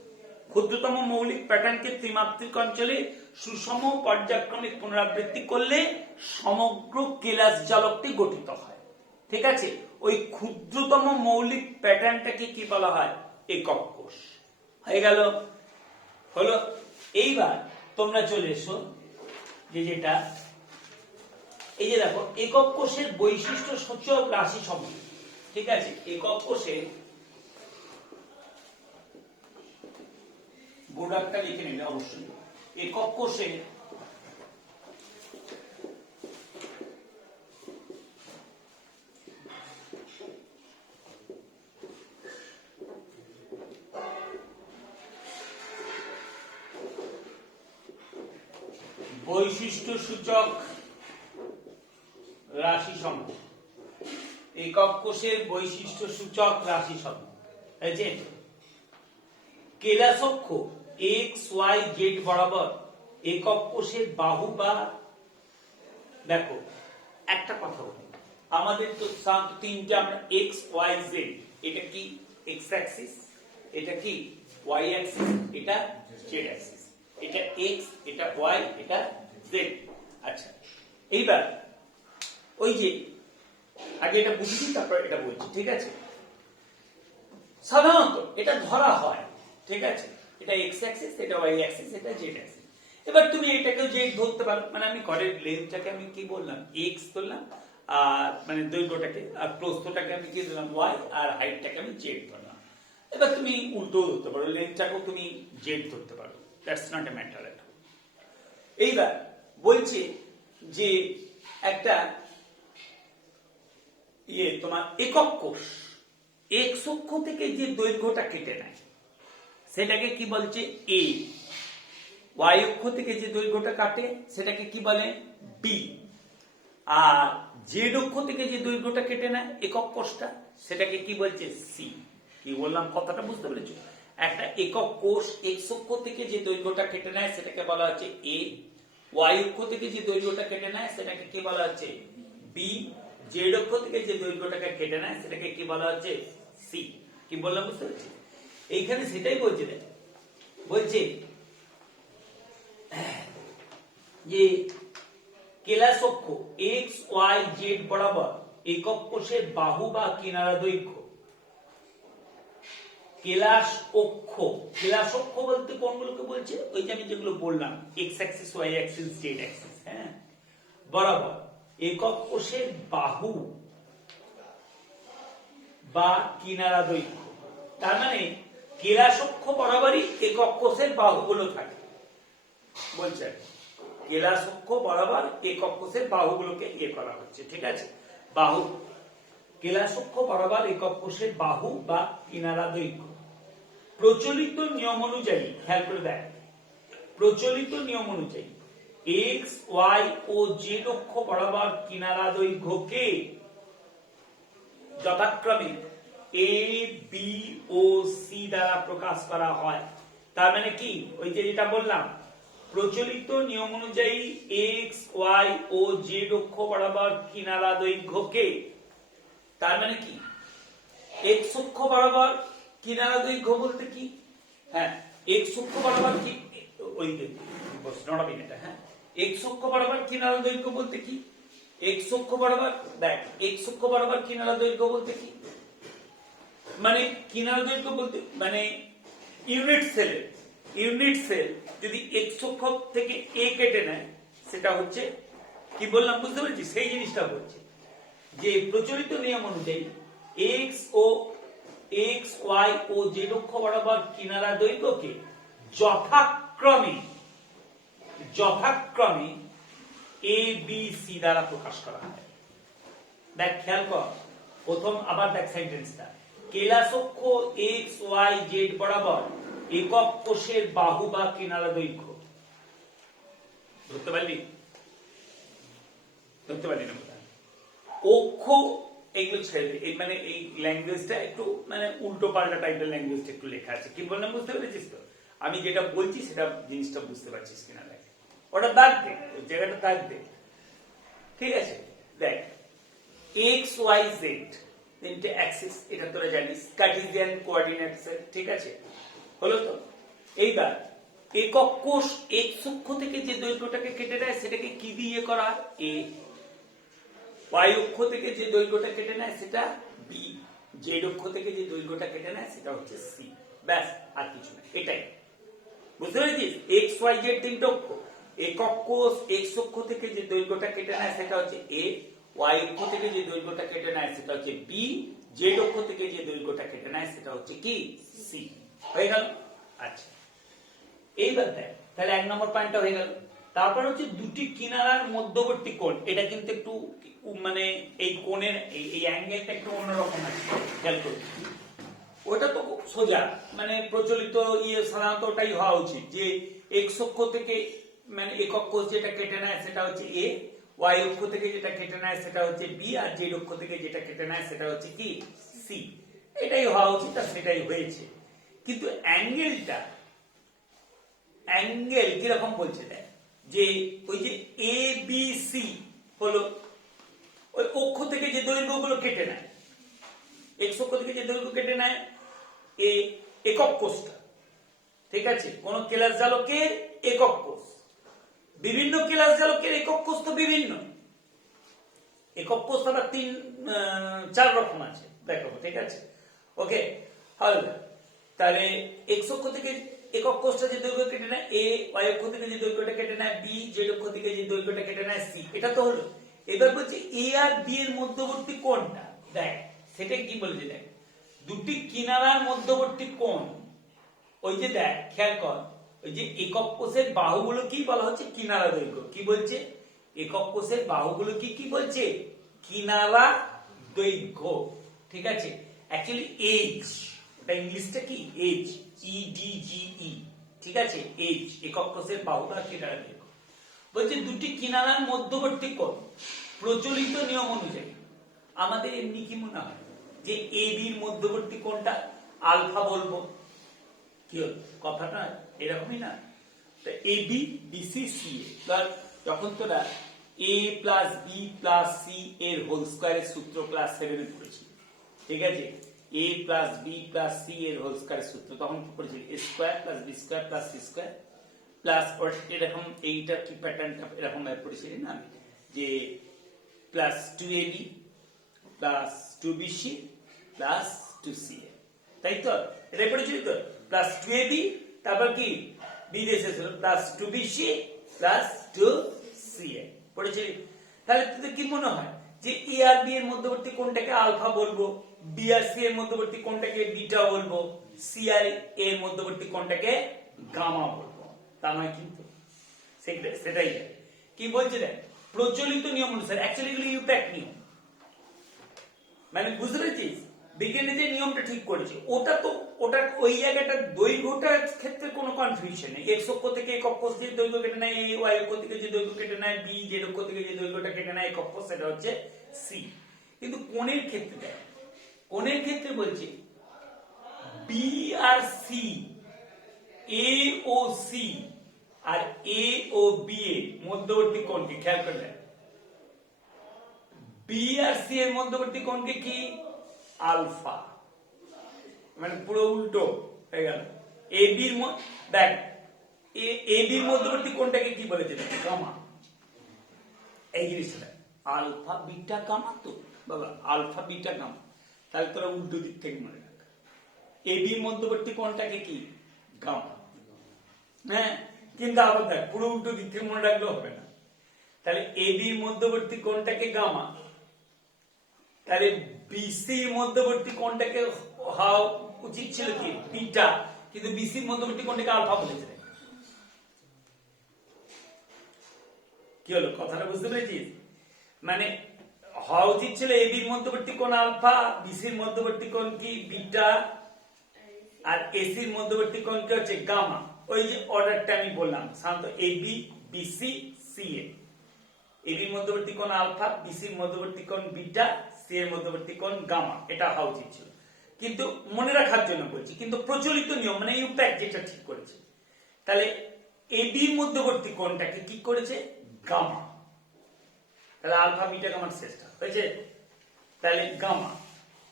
ক্ষুদ্রতম মৌলিক প্যাটার্নকে ত্রিমাত্রিক অঞ্চলে সুষম পর্যায়ক্রমিক পুনরাবৃত্তি করলে সমগ্র কেলাস জালকটি গঠিত হয়। ঠিক আছে, ওই ক্ষুদ্রতম মৌলিক প্যাটার্নটাকে কি বলা হয়? একক কোষ। হয়ে গেল, হলো। এইবার তোমরা চলে এসো যেটা, এই যে দেখো একক কোষের বৈশিষ্ট্য সূচক রাশি সমূহ। ঠিক আছে, একক কোষে বোর্ডারটা লিখে নেবে অবশ্যই। একক কোষে বৈশিষ্ট্য সূচক রাশি সমূহ, একক কোষের বৈশিষ্ট্য সূচক রাশি সমূহ। এই যে কেলাস অক্ষ এক্স ওয়াই জেড বরাবর একক কোষের বাহু বা, দেখো একটা কথা বলি, আমাদের তো তিনটা, আমরা এক্স ওয়াই জেড, এটা কি এক্স অ্যাক্সিস, এটা কি ওয়াই অ্যাক্সিস, এটা জেড অ্যাক্সিস, এটা এক্স, এটা ওয়াই, এটা জেড। আচ্ছা, এইবার ওই যে আগে এটা বুঝছি তারপর এটা বলছি। ঠিক আছে, সাধারণত এটা ধরা হয়, ঠিক আছে, এটা এক্স অ্যাক্সিস, এটা ওয়াই অ্যাক্সিস, এটা জেড অ্যাক্সিস। এবার তুমি এটাকে জেড ধরতে পারো, মানে আমি ঘরের লেন্থটাকে আমি কি বললাম? এক্স ধরলাম, আর মানে দৈর্ঘ্যটাকে, আর প্রস্থটাকে আমি কি ধরলাম? ওয়াই, আর হাইটটাকে আমি জেড ধরলাম। এবার তুমি উল্টো ধরতে পারো, লেন্থটাকেও তুমি জেড ধরতে পারো, দ্যাটস নট এ ম্যাটার। এইবার বলছে যে একটা তোমার একক কোষ এক্স অক্ষ থেকে যে দৈর্ঘ্যটা কেটে নেয় সেটাকে কি বলছে? এ। ওয়াই অক্ষ থেকে যে দৈর্ঘ্যটা কাটে সেটাকে কি বলে? বি। আর জেড অক্ষ থেকে যে দৈর্ঘ্যটা কেটে নেয় একক কোষটা, সেটাকে কি বলছে? সি। কি বললাম কথাটা বুঝতে পেরেছো? একটা একক কোষ এক্স অক্ষ থেকে যে দৈর্ঘ্যটা কেটে নেয় সেটাকে বলা হচ্ছে এ, ওয়াই অক্ষ থেকে যে দৈর্ঘ্যটা কেটে নেয় সেটাকে কি বলা হচ্ছে? বি, জেড অক্ষ থেকে যে দৈর্ঘ্যটাকে কেটে নেয় সেটাকে কি বলা হচ্ছে? সি। কি বললাম বুঝতে পেরেছি? এইখানে সেটাই বলছে, বলছে যে কেলাস অক্ষ এক্স ওয়াই জেড বরাবর একক কোষের বাহু বা কিনারা দৈর্ঘ্য কেলাস অক্ষ, কেলাস অক্ষ বলতে কোনগুলোকে বলছে? ওই যে আমি যেগুলো বললাম, X axis, Y axis, Z axis, হ্যাঁ, বরাবর একক কোষের বাহু বা কিনারা দৈর্ঘ্য। তার মানে কেলাস অক্ষ বরাবরই একক কোষের বাহুগুলো থাকে, বলছে কেলাস অক্ষ বরাবর একক কোষের বাহুগুলোকে ইয়ে করা হচ্ছে, ঠিক আছে? বাহু, কেলাস অক্ষ বরাবর একক কোষের বাহু বা কিনারা দৈর্ঘ্য। প্রচলিত নিয়ম অনুযায়ী, খেয়াল করে দেখ, প্রচলিত নিয়ম অনুযায়ী এক্স, ওয়াই ও জেড অক্ষ বরাবর কিনারা দৈর্ঘ্যকে যথাক্রমে এ, বি ও সি দ্বারা প্রকাশ করা হয়। তার মানে কি? ওই যে যেটা বললাম, প্রচলিত নিয়ম অনুযায়ী এক্স, ওয়াই ও জেড অক্ষ বরাবর কিনারা দৈর্ঘ্যকে, তার মানে কি? এক্স অক্ষ বরাবর কিনারা দৈর্ঘ্য বলতে কি? হ্যাঁ, এক্স অক্ষ বরাবর কি, ওই প্রশ্নটা বিনেটা, হ্যাঁ, এক্স অক্ষ বরাবর কিনারা দৈর্ঘ্য বলতে কি? এক্স অক্ষ বরাবর, দেখ, এক্স অক্ষ বরাবর কিনারা দৈর্ঘ্য বলতে কি? মানে কিনারা দৈর্ঘ্য বলতে মানে ইউনিট সেল যদি এক্স অক্ষ থেকে এ কেটে নেয়, সেটা হচ্ছে কি বললাম, বুঝতে পেরেছি? সেই জিনিসটা বলছে যে প্রচলিত নিয়ম অনুযায়ী এক্স, ওয়াই ও জেড অক্ষ বরাবর কিনারা দৈর্ঘ্যকে যথাক্রমে এ, বি, সি দ্বারা প্রকাশ করা হয়। দেখ, খেয়াল কর, প্রথম আবার দেখ সেন্টেন্সটা, কেলাস অক্ষ এক্স, ওয়াই, জেড বরাবর একক কোষের বাহু বা কিনারা দৈর্ঘ্য। ধরতে পারলি না? অক্ষ এগুলো ছেড়ে, মানে এই ল্যাঙ্গুয়েজটা একটু মানে উল্টো পাল্টা টাইপের ল্যাঙ্গুয়েজটা একটু লেখা আছে, কি বললাম বুঝতে পেরেছিস তো? আমি যেটা বলছি সেটা জিনিসটা বুঝতে পারছিস কিনা দেখ, ওটা দাগ দে, ওই জায়গাটা দাগ দে, ঠিক আছে? দেখ, এক্স, ওয়াই, জেড তিনটে অ্যাক্সিস, এটা তোরা জানিস, কার্টেসিয়ান কোঅর্ডিনেটস, ঠিক আছে? হলো তো? এইবার একক কোষ এক্স অক্ষ থেকে যে দৈর্ঘ্যটাকে কেটে দেয় সেটাকে কি দিয়ে করা হয়? এ। ওয়াই অক্ষ থেকে যে দৈর্ঘ্যটা কেটে নেয় সেটা বি, জেড অক্ষ থেকে যে দৈর্ঘ্যটা কেটে নেয় সেটা হচ্ছে সি। ব্যাস, আর কিছু না, এটাই। বুঝতে পেরেছিস? এক্স, ওয়াই, জেড তিনটে অক্ষ, একক কোষ এক্স অক্ষ থেকে যে দৈর্ঘ্যটা কেটে নেয় সেটা হচ্ছে এ, ওয়াই অক্ষ থেকে যে দৈর্ঘ্যটা কেটে নেয় সেটা হচ্ছে বি, জেড অক্ষ থেকে যে দৈর্ঘ্যটা কেটে নেয় সেটা হচ্ছে কি? সি। হয়ে গেল? আচ্ছা, এইবার দেখ, তাহলে এক নম্বর পয়েন্টটা হয়ে গেল। তারপর হচ্ছে দুটি কিনারার মধ্যবর্তী কোণ, এটা কিন্তু একটু মানে এই কোণের এই অ্যাঙ্গেলটা একটু অন্যরকম আছে, খেয়াল করুন। ওটা তো খুব সোজা, মানে প্রচলিত সাধারণত ওটাই হওয়া উচিত যে এক্স অক্ষ থেকে মানে একক কোষ যেটা কেটে নেয় সেটা হচ্ছে এ, ওয়াই অক্ষ থেকে যেটা কেটে নেয় সেটা হচ্ছে বি, আর জেড অক্ষ থেকে যেটা কেটে নেয় সেটা হচ্ছে কি? সি। এটাই হওয়া উচিত, আর সেটাই হয়েছে। কিন্তু অ্যাঙ্গেল কিরকম বলছে দেখ, যে ওই যে এ, বি, সি হলো ওই অক্ষ থেকে যে দৈর্ঘ্যগুলো কেটে নেয়, এক্স অক্ষ থেকে যে দৈর্ঘ্য কেটে নেয় এ একক কোষটা, ঠিক আছে? কোন কেলাস জালকের একক কোষ, বিভিন্ন কেলাস জালকের একক কোষ তো বিভিন্ন, একক কোষ আবার চার রকম আছে, দেখো, ঠিক আছে? ওকে, হল। তাহলে এক্স অক্ষ থেকে একক কোষটা যে দৈর্ঘ্য কেটে নেয় এ, ওয়াই অক্ষ থেকে যে দৈর্ঘ্যটা কেটে নেয় বি, জেড অক্ষ থেকে যে দৈর্ঘ্যটা কেটে নেয় সি, এটা তো হলো। এবার বলছে এ আর বি এর মধ্যবর্তী কোণটা, দেখ সেটা কি বলেছে, দেখ, দুটি কিনারার মধ্যবর্তী কোণ, ওই যে দেখ, খেয়াল কর, ওই যে একক কোষের বাহুগুলো কি বলা হচ্ছে? কিনারা দৈর্ঘ্য। কি বলছে? একক কোষের বাহুগুলো কি বলছে? কিনারা দৈর্ঘ্য, ঠিক আছে? অ্যাকচুয়ালি এইচ, ওটা ইংলিশটা কি? এইচ, EDGE, ঠিক আছে? এইচ, একক কোষের বাহু বা কিনারা দৈর্ঘ্য। বলছে দুটি কিনারার মধ্যবর্তী কোণ প্রচলিত নিয়ম অনুযায়ী, আমাদের এমনি কি মনে হয় যে এ বির মধ্যবর্তী কোণটা আলফা বলবো, কি কথাটা এরকমই না? A B, BC, C A, যখন তোরা A plus B plus C এর হোল স্কয়ারের সূত্র ক্লাস 7 এ পড়েছি, ঠিক আছে? A plus B plus C এর হোল স্কয়ারের সূত্র তখন কি পড়েছি? A square plus B square plus C square plus এরকম, এইটা কি প্যাটার্নটা এরকম ভাবে পড়েছিলি না আমি, যে plus 2ab plus 2bc plus 2ca, তাই তো? এটাই পড়েছিলি তো, প্লাস 2ab, তারপর কি বি দিয়ে শেষ হলো, প্লাস 2bc প্লাস 2ca পড়েছিলি। তাহলে তোদের কি মনে হয় যে এ আর বি এর মধ্যবর্তী কোণটাকে আলফা বলবো, বি আর সি এর মধ্যবর্তী কোণটাকে বিটা বলবো, সি আর এর মধ্যবর্তী কোণটাকে গামা বলবো? তা নয় কিন্তু, সেটাই কি বলছে দেখ, প্রচলিত নিয়ম অনুসারে, অ্যাকচুয়ালি এগুলো ইউপ্যাক্ট নিয়ম, মানে বুঝতে পেরেছিস, বিজ্ঞানী যে নিয়মটা ঠিক করেছে ওটা ওই জায়গাটা দৈর্ঘ্যটার ক্ষেত্রে কোনো কনফিউশন নেই। এক্স অক্ষ থেকে একক কোণ যে দৈর্ঘ্য কেটে নেয়, এই ওয়াই অক্ষ থেকে যে দৈর্ঘ্য কেটে নেয়, বি জেড অক্ষ থেকে যে দৈর্ঘ্যটা কেটে নেয় একক কোণ, সেটা হচ্ছে সি। কিন্তু কোণের ক্ষেত্রে কোণের ক্ষেত্রে বলছে বি আর সি, এ ও সি আর এ ও বি এর মধ্যবর্তী কোণকে খেয়াল করলে, বি আর সি এর মধ্যবর্তী কোণকে কি আলফা, মানে পুরো উল্টো হয়ে গেল। এ বির দেখ, এ বির মধ্যবর্তী কোণটাকে কি বলেছে গামা, এই জিনিসটা আলফা বিটা গামা তো বাবা, আলফা বিটা গামা। তাহলে তোরা উল্টো দিক থেকে মনে রাখ, এ বির মধ্যবর্তী কোণটাকে কি গামা, হ্যাঁ, কিন্তু আবার দেখ পুরো উল্টো দিক থেকে মনে রাখলেও হবে না। তাহলে এ বির মধ্যবর্তী কোণটাকে গামা, তাহলে বিসির মধ্যবর্তী কোণটাকে হওয়া উচিত ছিল কি বিটা, কিন্তু বিসির মধ্যবর্তী কোণটাকে আলফা বলেছে। কি হলো, কথাটা বুঝতে পেরেছিস? মানে হওয়া উচিত ছিল এ বির মধ্যবর্তী কোণ আলফা, বিসির মধ্যবর্তী কোণ কি বিটা, আর এসির মধ্যবর্তী কোণ কি হচ্ছে গামা। ওই যে অর্ডারটা আমি বললাম, সাধারণত এ বি বিসি সি এ, এ বির মধ্যবর্তী কোণ আলফা, বিসির মধ্যবর্তী কোণ বিটা, সি এর মধ্যবর্তী কোণ গামা, এটা হওয়া উচিত ছিল। কিন্তু মনে রাখার জন্য বলছি, কিন্তু প্রচলিত নিয়ম মানে ইউপ্যাক্ট যেটা ঠিক করেছে, তাহলে এ বির মধ্যবর্তী কোণটাকে কি করেছে গামা, তাহলে আলফা বিটা গামার শেষটা হয়েছে, তাহলে গামা।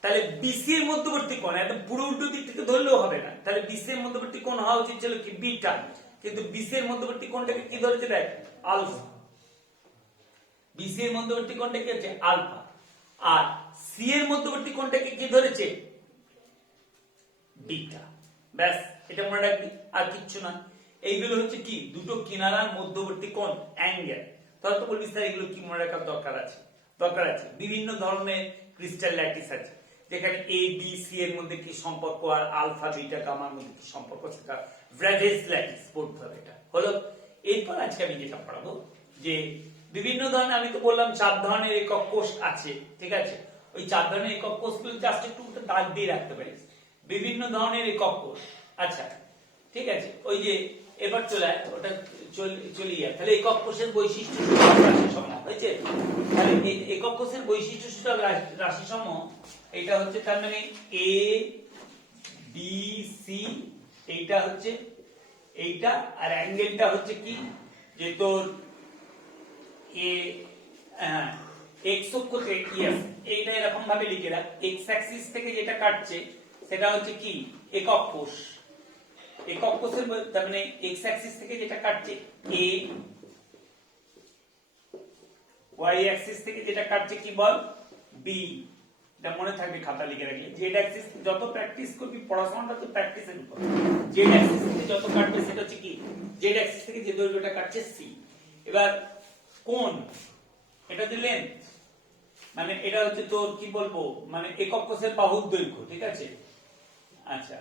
তাহলে বিসি এর মধ্যবর্তী কোণ একদম পুরো উল্টো দিক থেকে ধরলেও হবে না, তাহলে বিসি এর মধ্যবর্তী কোণ হওয়া উচিত ছিল কি বিটা, কিন্তু বিসি এর মধ্যবর্তী কোণটাকে কি ধরেছে দেখ আলফা, বিসি এর মধ্যবর্তী কোণটা কি হচ্ছে আলফা, আর সি এর মধ্যবর্তী কোণটাকে কি ধরেছে বিটা। ব্যাস, এটা মনে রাখবি, আর কিচ্ছু না। এইগুলো হচ্ছে কি দুটো কিনারার মধ্যবর্তী কোণ, অ্যাঙ্গেল। তোরা তো বলবি স্যার এগুলো কি মনে রাখার দরকার আছে? দরকার আছে। বিভিন্ন ধরনের ক্রিস্টাল ল্যাটিস আছে যেখানে এ বি সি এর মধ্যে কি সম্পর্ক আর আলফা বিটা গামার মধ্যে কি সম্পর্ক, সেটা ব্র্যাডেস ল্যাটিস পড়তে হবে। এটা হলো। এরপর আজকে আমি যেটা পড়াবো যে বিভিন্ন ধরনের, আমি তো বললাম 4 ধরনের একক কোষ আছে, ঠিক আছে? ওই 4 ধরনের একক কোষগুলো জাস্ট একটু দাগ দিয়ে রাখতে পারিস, বিভিন্ন ধরনের একক কোষ। আচ্ছা ঠিক আছে, ওই যে এবার চলে ওটা চলে যায়। তাহলে একক কোষের বৈশিষ্ট্য রাশি সমূহ হয়েছে, তাহলে একক কোষের বৈশিষ্ট্য সূচক রাশি সমূহ এটা হচ্ছে, তার মানে এ বি সি, এইটা হচ্ছে এইটা, আর অ্যাঙ্গেলটা হচ্ছে কি যে তোর এ এক্স অক্ষতে কি আছে, এইটা এরকম ভাবে লিখে রাখ, এক্স অ্যাক্সিস থেকে যেটা কাটছে সেটা হচ্ছে কি একক কোষ, একক কোষের তার মানে এক্স অ্যাক্সিস থেকে যেটা কাটছে এ, ওয়াই অ্যাক্সিস থেকে যেটা কাটছে কি বল বি। এটা মনে থাকবে, খাতা লিখে রাখলে। জেড অ্যাক্সিস যত প্র্যাকটিস করবি, পড়াশোনাটা তো প্র্যাকটিসের উপর, জেড অ্যাক্সিস থেকে যত কাটবে সেটা হচ্ছে কি জেড অ্যাক্সিস থেকে যে দৈর্ঘ্যটা কাটছে সি। এবার কোণ, এটা দিলেন মানে এটা হচ্ছে তোর কি বলবো, মানে একক কোষের বাহুর দৈর্ঘ্য, ঠিক আছে? আচ্ছা,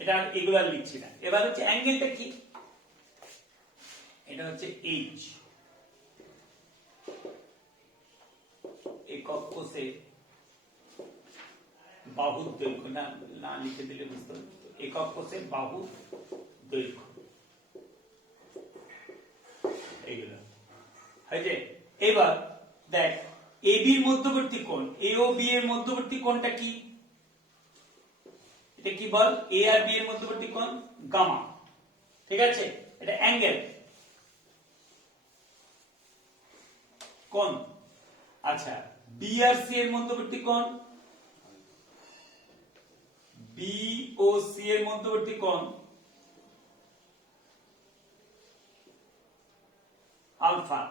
এটা এগুলো আর লিখছি না। এবার হচ্ছে অ্যাঙ্গেলটা কি, এটা হচ্ছে এইচ, একক কোষের বাহুর দৈর্ঘ্য। না লিখে দিলে বুঝতে হবে, একক কোষের বাহুর দৈর্ঘ্য, এইগুলো হয়েছে। এবার দেখ এ বির মধ্যবর্তী কোণ, এ ও বি এর মধ্যবর্তী কোণটা কি, এটা কি বল, এ আর বি এর মধ্যবর্তী কোণ গামা, ঠিক আছে? এটা অ্যাঙ্গেল কোণ। আচ্ছা, বি আর সি এর মধ্যবর্তী কোণ, বি ও সি এর মধ্যবর্তী কোণ আলফা,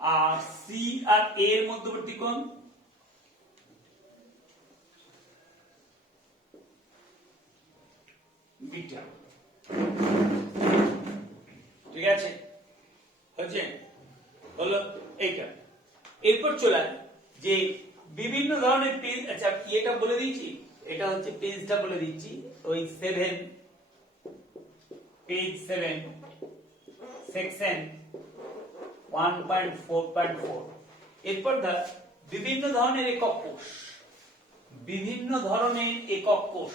আর সি আর এ এর মধ্যবর্তী কোণ বিটা। ঠিক আছে, হচ্ছে হলো এইটা। এরপর চলে যে বিভিন্ন ধরনের পেজ। আচ্ছা এটা বলে দিয়েছি, এটা হচ্ছে পেজটা বলে দিচ্ছি, ওই 7 পেজ 7 সেকশন 1.4.4। এরপর বিভিন্ন ধরনের একক কোষ, বিভিন্ন ধরনের একক কোষ,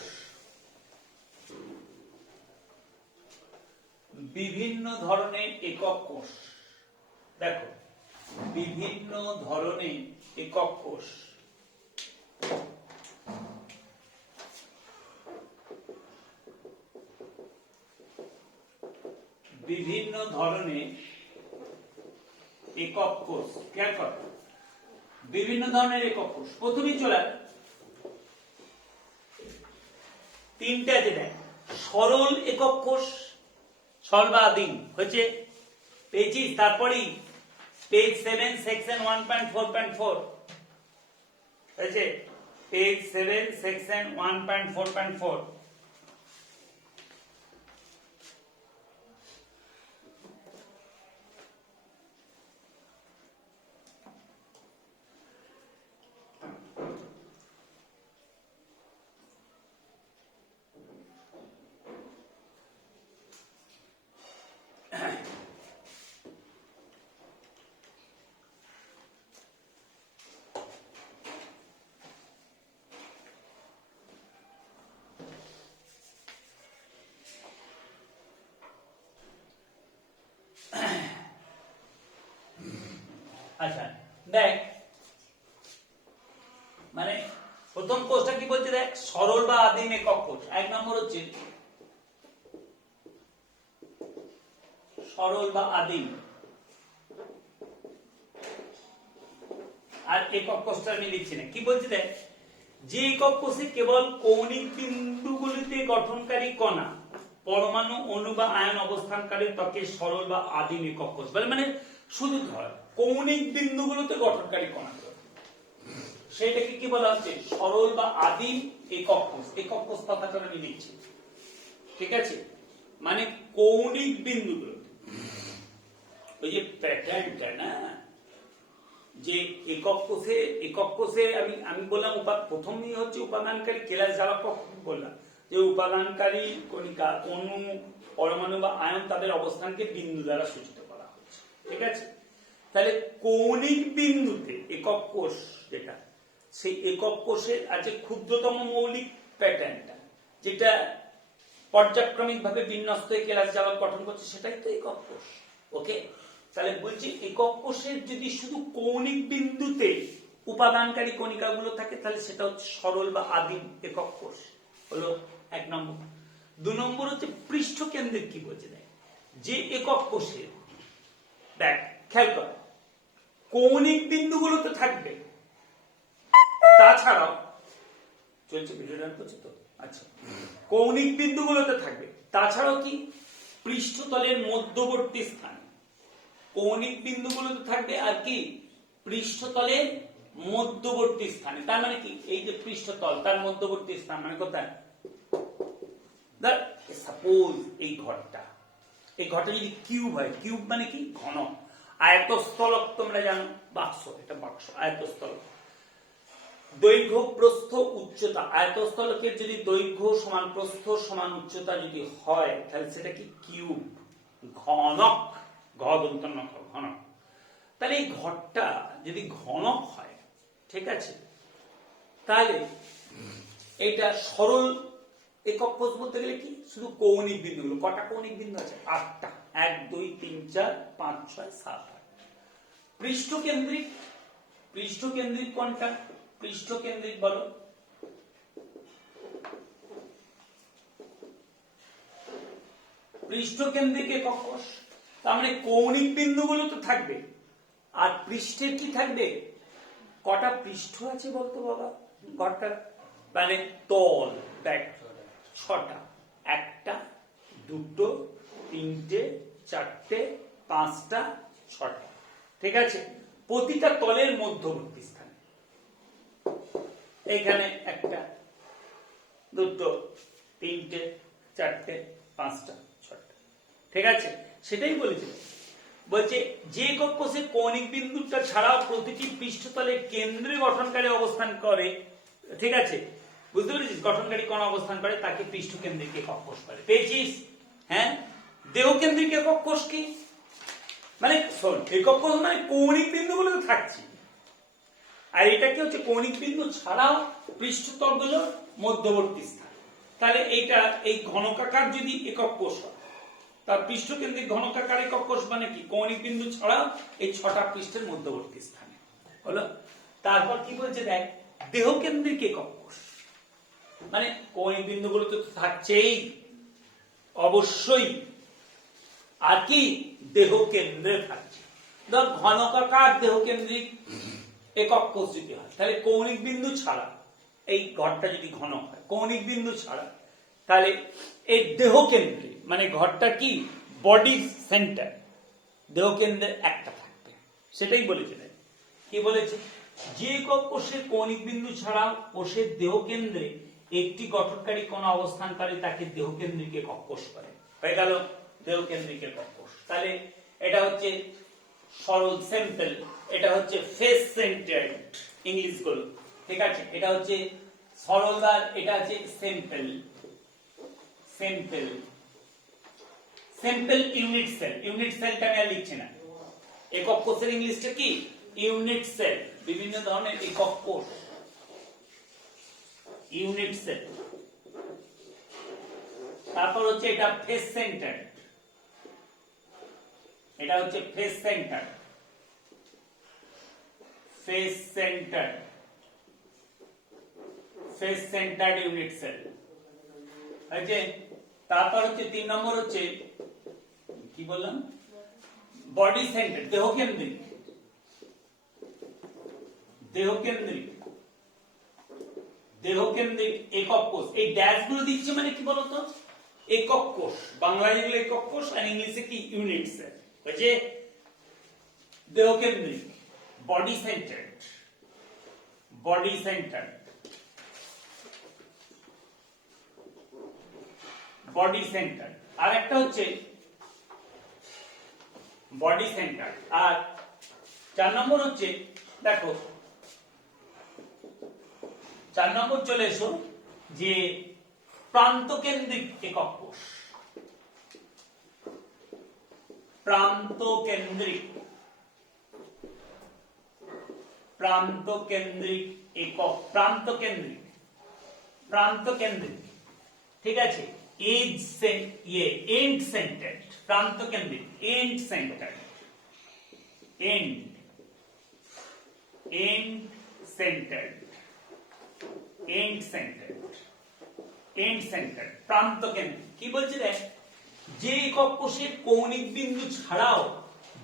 বিভিন্ন ধরনের একক কোষ। দেখো বিভিন্ন ধরনের একক কোষ, বিভিন্ন ধরনের একক কোষ। খেয়াল করো, বিভিন্ন ধরনের একক কোষ। প্রথমেই চলে তিনটা আছে, দেখ সরল একক কোষ, সরল বা আদিম হচ্ছে পেয়েছিস। তারপরেই পেজ 7 সেকশন 1.4.4 হয়েছে, পেজ 7 সেকশন 1.4.4। আচ্ছা দেখ, মানে প্রথম কোষটা কি বলছে, দেখ সরল বা আদিম একক কোষ। এক নম্বর হচ্ছে সরল বা আদিম, আর একক কোষটা আমি লিখছি না। কি বলছে দেখ, যে একক কোষে কেবল কৌণিক বিন্দুগুলিতে গঠনকারী কণা, পরমাণু, অণু বা আয়ন অবস্থানকারী তাকে সরল বা আদিম একক কোষ বলে। মানে শুধু ধর কৌণিক বিন্দুগুলোতে গঠনকারী কণা, সেটাকে কি বলা হচ্ছে, সরল বা আদিম একক কোষ। একক কোষ কথাটা আমি লিখছি, ঠিক আছে। মানে কৌণিক বিন্দুগুলো, ওই যে প্যাটার্নটা না, যে একক কোষে আমি বললাম প্রথমেই হচ্ছে উপাদানকারী কেলাস জ্বালক বললাম, যে উপাদানকারী কণিকা, অণু, পরমাণু বা আয়ন তাদের অবস্থানকে বিন্দু দ্বারা সূচিত করা হচ্ছে, ঠিক আছে। তাহলে কৌণিক বিন্দুতে একক কোষ যেটা, সেই একক কোষের আছে ক্ষুদ্রতম মৌলিক প্যাটার্নটা, যেটা পর্যায়ক্রমিক ভাবে বিন্যস্ত হয়ে কেলাস জ্বালক গঠন করছে, সেটাই তো একক কোষ। ওকে, তাহলে বলছি একক কোষের যদি শুধু কৌণিক বিন্দুতে উপাদানকারী কণিকাগুলো থাকে, তাহলে সেটা হচ্ছে সরল বা আদিম একক কোষ, হলো এক নম্বর। দু নম্বর হচ্ছে পৃষ্ঠকেন্দ্রিক। কি বলছে দেখ, যে একক কোষের, দেখ খেয়াল কর, কৌণিক বিন্দুগুলোতে থাকবে, তাছাড়াও চলছে ভিডিওটা করছে তো, আচ্ছা, কৌণিক বিন্দুগুলোতে থাকবে, তাছাড়াও কি পৃষ্ঠতলের মধ্যবর্তী স্থান, কৌণিক বিন্দুগুলোতে থাকবে, আর কি পৃষ্ঠতলের মধ্যবর্তী স্থানে। তার মানে কি, এই যে পৃষ্ঠতল তার মধ্যবর্তী স্থান মানে কোথায়, সাপোজ এই ঘরটা যদি কিউব হয়, কিউব মানে কি ঘন, আয়তস্থলক তোমরা জানো, বাক্স, এটা বাক্স, আয়তস্থলক, দৈর্ঘ্য প্রস্থ উচ্চতা, আয়তস্থলকের যদি দৈর্ঘ্য সমান প্রস্থ সমান উচ্চতা যদি হয়, তাহলে সেটা কি কিউব, ঘনক, ঘনক। তাহলে এই ঘরটা যদি ঘনক হয়, ঠিক আছে, তাহলে এটা সরল একক কোষ বলতে গেলে কি, শুধু কৌণিক বিন্দুগুলো, কটা কৌণিক বিন্দু আছে, 8টা, 1 2 3 4 5 6 7 8। পৃষ্ঠকেন্দ্রিক কোনটা, পৃষ্ঠকেন্দ্রিক বলো, পৃষ্ঠকেন্দ্রিক একক কোষ। তার মানে কৌণিক বিন্দুগুলো তো থাকবে, আর পৃষ্ঠের কি থাকবে, কটা পৃষ্ঠ আছে বলতো বাবা ঘরটা, মানে তল, দেখ 6টা, 1টা 2টো 3টে 4টে 5টা 6টা, ঠিক আছে। প্রতিটা তলের মধ্যবর্তী স্থানে, এখানে 1টা 2টো 3টে চারটে, পাঁচটা, ছটা, ঠিক আছে? সেটাই বলেছিল, বলছে যে একক কোষে কৌণিক বিন্দুটা ছাড়াও প্রতিটি পৃষ্ঠতলে কেন্দ্রে গঠনকারী অবস্থান করে, ঠিক আছে? বুঝতে পেরেছিস? গঠনকারী কোণ অবস্থান করে তাকে পৃষ্ঠকেন্দ্রিক একক কোষ বলে। পেয়েছিস? হ্যাঁ, দেহকেন্দ্রিক একক কোষ কি? মানে শোন, একক কোষ মানে কৌণিক বিন্দুগুলো থাকছে, আর এটা কি হচ্ছে কৌণিক বিন্দু ছাড়াও পৃষ্ঠতলগুলোর মধ্যবর্তী স্থান। তাহলে এইটা এই ঘনকাকার যদি একক কোষ হয়, তার পৃষ্ঠকেন্দ্রিক ঘনকাকার একক কোষ মানে কি? কৌণিক বিন্দু ছাড়াও এই 6টা পৃষ্ঠের মধ্যবর্তী স্থানে হলো। তারপর কি বলছে দেখ, দেহকেন্দ্রিক একক কোষ মানে কৌণিক বিন্দুগুলো তো থাকছেই অবশ্যই, আর কি দেহ কেন্দ্রে থাকছে। ধর ঘনকাকার দেহকেন্দ্রিক একক কোষ যদি হয়, তাহলে কৌণিক বিন্দু ছাড়া এই ঘরটা যদি ঘন হয়, কৌণিক বিন্দু ছাড়া, তাহলে এই দেহ কেন্দ্রে মানে ঘরটা কি বডি সেন্টার, দেহ কেন্দ্রে একটা থাকবে। সেটাই বলেছে। কি বলেছে? যে একক কোষের কৌণিক বিন্দু ছাড়া কোষের দেহ কেন্দ্রে একটি গঠনকারী কোণ অবস্থান করে তাকে দেহকেন্দ্রিক একক কোষ বলে। হয়ে গেল দেহকেন্দ্রিক একক কোষ। তাহলে এটা হচ্ছে সরল সিম্পল, এটা হচ্ছে ফেস সেন্টার্ড ইংলিশ গুলো, ঠিক আছে? এটা হচ্ছে সরল আর এটা হচ্ছে simple. Simple simple unit cell, unit সেলটা আমি আর লিখছি না। একক কোষের ইংলিশটা কি? Unit cell. বিভিন্ন ধরনের একক কোষ, ইউনিট সেল। তারপর হচ্ছে এটা ফেস সেন্টার, এটা হচ্ছে face centre, face centre, face centred unit cell. আছে। তারপর হচ্ছে 3 নম্বর হচ্ছে কি বললাম? বডি সেন্টার, দেহকেন্দ্রিক, দেহকেন্দ্রিক, দেহকেন্দ্রিক একক কোষ। এই ড্যাশ গুলো দিচ্ছে মানে কি বলতো? একক কোষ। বাংলায় যেগুলো একক কোষ আর ইংলিশে কি ইউনিট সেল। বুঝে? দেহকেন্দ্রিক, body centred, body centred, body centre. আর একটা হচ্ছে বডি সেন্টার। আর 4 নম্বর হচ্ছে দেখো, 4 নম্বর চলে এসো যে প্রান্তকেন্দ্রিক একক কোষ। প্রান্তকেন্দ্রিক, প্রান্তকেন্দ্রিক একক, প্রান্তকেন্দ্রিক, প্রান্তকেন্দ্রিক, ঠিক আছে? এন্ড সেন্টার্ড, প্রান্তকেন্দ্রিক, end centred, end centred, end centred, end centred, প্রান্তকেন্দ্রিক। কি বলছে দেখ, যে একক কোষের কৌণিক বিন্দু ছাড়াও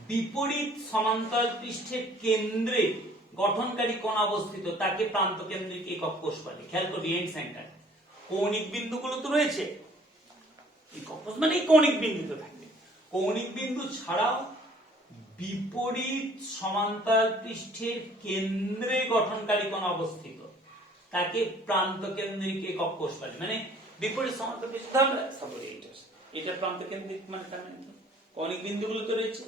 বিপরীত সমান্তরাল পৃষ্ঠের কেন্দ্রে গঠনকারী কোণ অবস্থিত তাকে প্রান্তকেন্দ্রিক একক কোষ বলে। খেয়াল করবি, এন্ড সেন্টার। কৌণিক বিন্দুগুলো তো রয়েছে, একক কোষ মানে কৌণিক বিন্দু তো থাকবে। কৌণিক বিন্দু ছাড়াও বিপরীত সমান্তরাল পৃষ্ঠের কেন্দ্রে গঠনকারী কোণ অবস্থিত তাকে প্রান্তকেন্দ্রিক একক কোষ বলে। মানে বিপরীত সমান্তরাল পৃষ্ঠ, এটা প্রান্তকেন্দ্রিক মানে কৌণিক বিন্দুগুলো তো রয়েছে,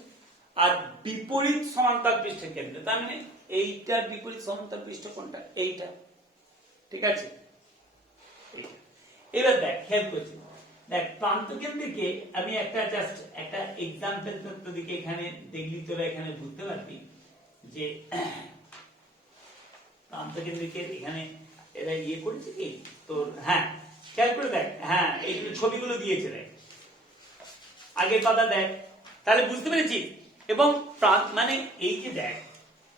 আর বিপরীত সমান্তরাল পৃষ্ঠের কেন্দ্রে, তার মানে এইটার বিপরীত সমান্তরাল পৃষ্ঠ কোনটা? এইটা, ঠিক আছে? এবার দেখ, খেয়াল করছি, দেখ প্রান্তকেন্দ্রিকে আমি একটা জাস্ট একটা এক্সাম্পল তোদেরকে এখানে দেখলি তোরা এখানে বুঝতে পারবি যে প্রান্তকেন্দ্রিকের এখানে এরা ইয়ে করেছে কি তোর। হ্যাঁ, খেয়াল করে দেখ, হ্যাঁ এইগুলো ছবিগুলো দিয়েছে দেখ, আগের কথা দেখ, তাহলে বুঝতে পেরেছিস? এবং মানে এই যে দেখ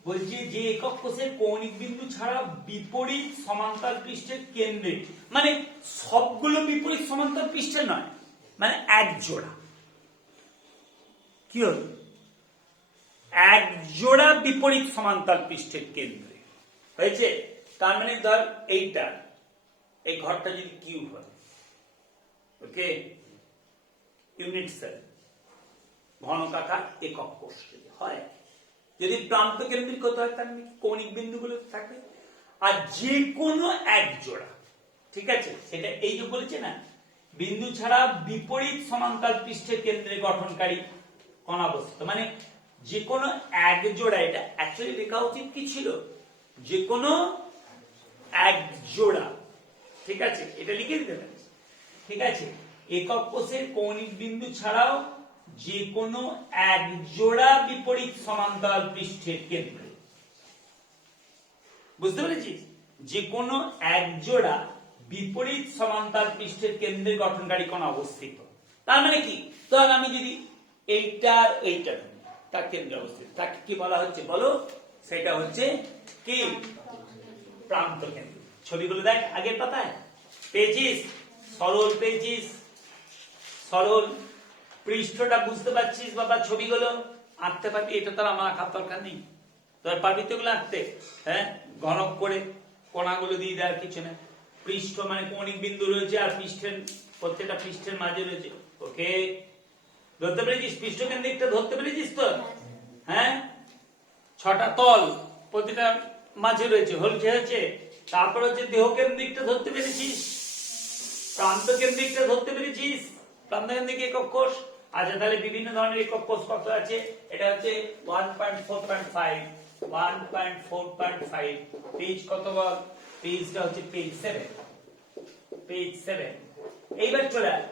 বলছে যে একক কোষের কৌণিক বিন্দু ছাড়া বিপরীত সমান্তরাল পৃষ্ঠের কেন্দ্রে, মানে সবগুলো বিপরীত সমান্তরাল পৃষ্ঠে নয়, মানে এক জোড়া। কি হল? এক জোড়া বিপরীত সমান্তরাল পৃষ্ঠের কেন্দ্রে হয়েছে। তার মানে ধর এইটা, এই ঘরটা যদি কিউব হয়, ওকে, ইউনিট সেল, ঘনকাকার একক কোষ যদি হয়, যদি প্রান্ত কেন্দ্রিক হতে হয় তার কৌণিক বিন্দুগুলো থাকবে, আর যে কোনো এক জোড়া, ঠিক আছে? সেটা এই যে বলেছে না বিন্দু ছাড়া বিপরীত সমান্তরাল পৃষ্ঠের কেন্দ্রে গঠনকারী কণা অবস্থিত। মানে যে কোনো এক জোড়া, এটা অ্যাকচুয়ালি লেখা উচিত কি ছিল, যে কোনো এক জোড়া, ঠিক আছে, এটা লিখে দিতে পারি, ঠিক আছে, একক কোষের কৌণিক বিন্দু ছাড়াও যে কোনো এক জোড়া বিপরীত সমান্তরাল পৃষ্ঠের কেন্দ্রে, বুঝতে পেরেছিস, যে কোনো এক জোড়া বিপরীত সমান্তরাল পৃষ্ঠের কেন্দ্রে গঠনকারী কণা অবস্থিত। তার মানে কি, ধর আমি যদি এইটার এইটার তার কেন্দ্রে অবস্থিত, তাকে কি বলা হচ্ছে বলো, সেটা হচ্ছে কি প্রান্ত কেন্দ্র। ছবিগুলো দেখ আগের পাতায়, পেয়েছিস, সরল পেয়েছিস, সরল পৃষ্ঠটা বুঝতে পারছিস বাবা, ছবিগুলো আঁকতে পারবি, এটা তো আমার আঁকার দরকার নেই, তোর পারবি তো এগুলো আঁকতে, হ্যাঁ, ঘনক করে কোণাগুলো দিয়ে দেওয়ার কিছু না, পৃষ্ঠ মানে কৌণিক বিন্দু রয়েছে আর পৃষ্ঠের প্রত্যেকটা পৃষ্ঠের মাঝে রয়েছে, ওকে, ধরতে পেরেছিস, পৃষ্ঠ কেন্দ্রিকটা ধরতে পেরেছিস তো, হ্যাঁ, 6টা তল প্রতিটা মাঝে রয়েছে, হয়েছে, তারপর হচ্ছে দেহ কেন্দ্রিকটা ধরতে পেরেছিস, প্রান্ত কেন্দ্রিকটা ধরতে পেরেছিস, প্রান্ত কেন্দ্রিক একক কোষ। আচ্ছা তাহলে বিভিন্ন ধরনের একক কোষ কত আছে, এটা হচ্ছে 1.4.5 1.4.5, পেজ কত বল, পেজটা হচ্ছে পেজ 7, পেজ 7। এইবার চলে আয়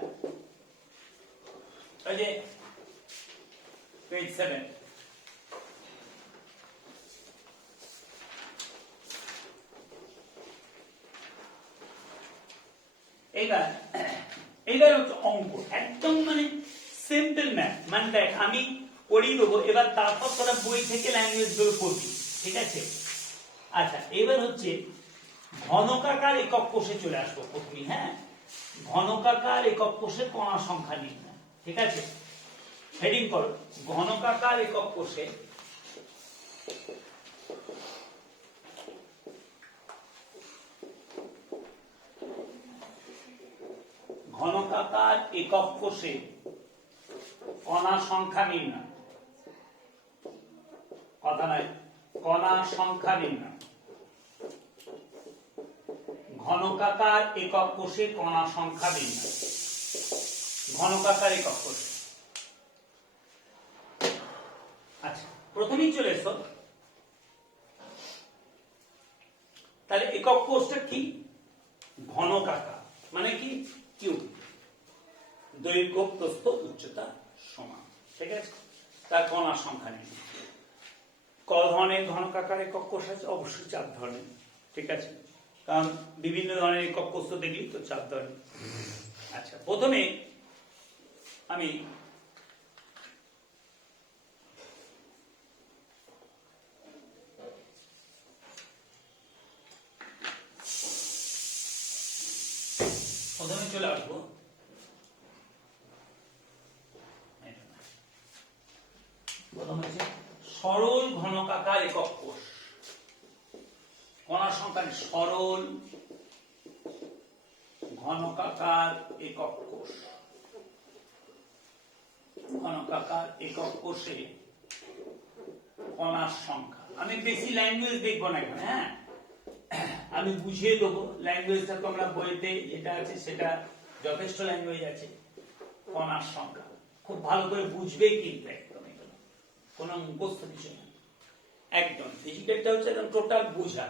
এই যে পেজ 7, এইবার হচ্ছে অঙ্ক, একদম মানে সিম্পল ম্যাথ, মানে দেখ আমি করিয়ে দেবো, এবার তারপর তোরা বই থেকে ল্যাঙ্গুয়েজ গুলো করবি, ঠিক আছে। আচ্ছা এবার হচ্ছে ঘনকাকার একক কোষে চলে আসবো প্রথমে, হ্যাঁ, ঘনকাকার একক কোষে কণা সংখ্যা নির্ণয়, ঠিক আছে, হেডিং করো, ঘনকাকার একক কোষে ঘনকাকার একক কোষে কণা সংখ্যা নির্ণয়, কথা নয়, কণা সংখ্যা নির্ণয়, ঘনকাকার একক কোষে কণা সংখ্যা নির্ণয়, ঘনকাকার একক কোষে। আচ্ছা প্রথমেই চলে এসো, তাহলে একক কোষটা কি, ঘনকাকার মানে কি, কিউব, দৈর্ঘ্য প্রস্থ উচ্চতা সমান, ঠিক আছে, তার কণা সংখ্যা নেই। ক ধরনের ঘনকাকার একক কোষ আছে, অবশ্যই 4 ধরনের, ঠিক আছে, কারণ বিভিন্ন ধরনের একক কোষ তো দেখলি তো 4 ধরনের। আচ্ছা প্রথমে আমি চলে আসবো, প্রথম হচ্ছে সরল ঘনকাকার একক কোষ, কণার সংখ্যা, সরল ঘনকাকার একক কোষ, ঘনকাকার একক কোষে কণার সংখ্যা। আমি বেশি ল্যাঙ্গুয়েজ দেখবো না এখানে, হ্যাঁ, আমি বুঝিয়ে দেবো, ল্যাঙ্গুয়েজটা তোমরা বইতে যেটা আছে সেটা যথেষ্ট ল্যাঙ্গুয়েজ আছে। কণার সংখ্যা খুব ভালো করে বুঝবেই কিন্তু, একদম এগুলো কোনো মুখস্থ কিছু না, একদম ডিজিটালটা হচ্ছে একদম টোটাল বোঝা।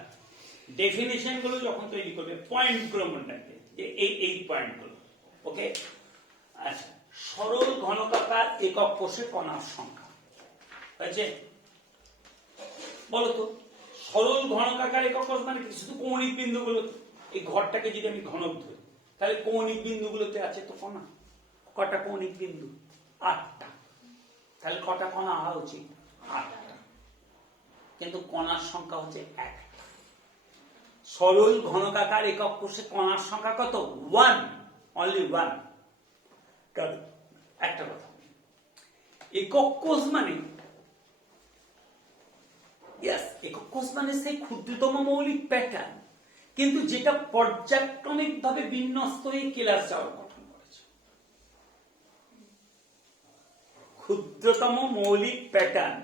ডেফিনেশন গুলো যখন তৈরি করবে পয়েন্ট গুলো মনে রাখবে যে এই পয়েন্ট গুলো, ওকে। আচ্ছা সরল ঘনকাকার একক কোষে কণার সংখ্যা হয়েছে, বলতো সরল ঘনকাকার একক কোষ মানে কি, শুধু কৌণিক বিন্দুগুলো, এই ঘরটাকে যদি আমি ঘনক ধরি তাহলে কৌণিক বিন্দুগুলোতে আছে তো কণা, কটা কৌণিক বিন্দু, 8টা, তাহলে কটা কণা হওয়া উচিত, 8টা, কিন্তু কণার সংখ্যা হচ্ছে 1। সরল ঘনকাকার একক কোষে কণার সংখ্যা কত, 1, অনলি 1। একটা কথা, একক কোষ মানে একক কোষ মানে সেই ক্ষুদ্রতম মৌলিক প্যাটার্ন, কিন্তু যেটা পর্যায়ক্রমিক ভাবে বিন্যস্ত হয়ে কেলাস জারণ গঠন করেছে। ক্ষুদ্রতম মৌলিক প্যাটার্ন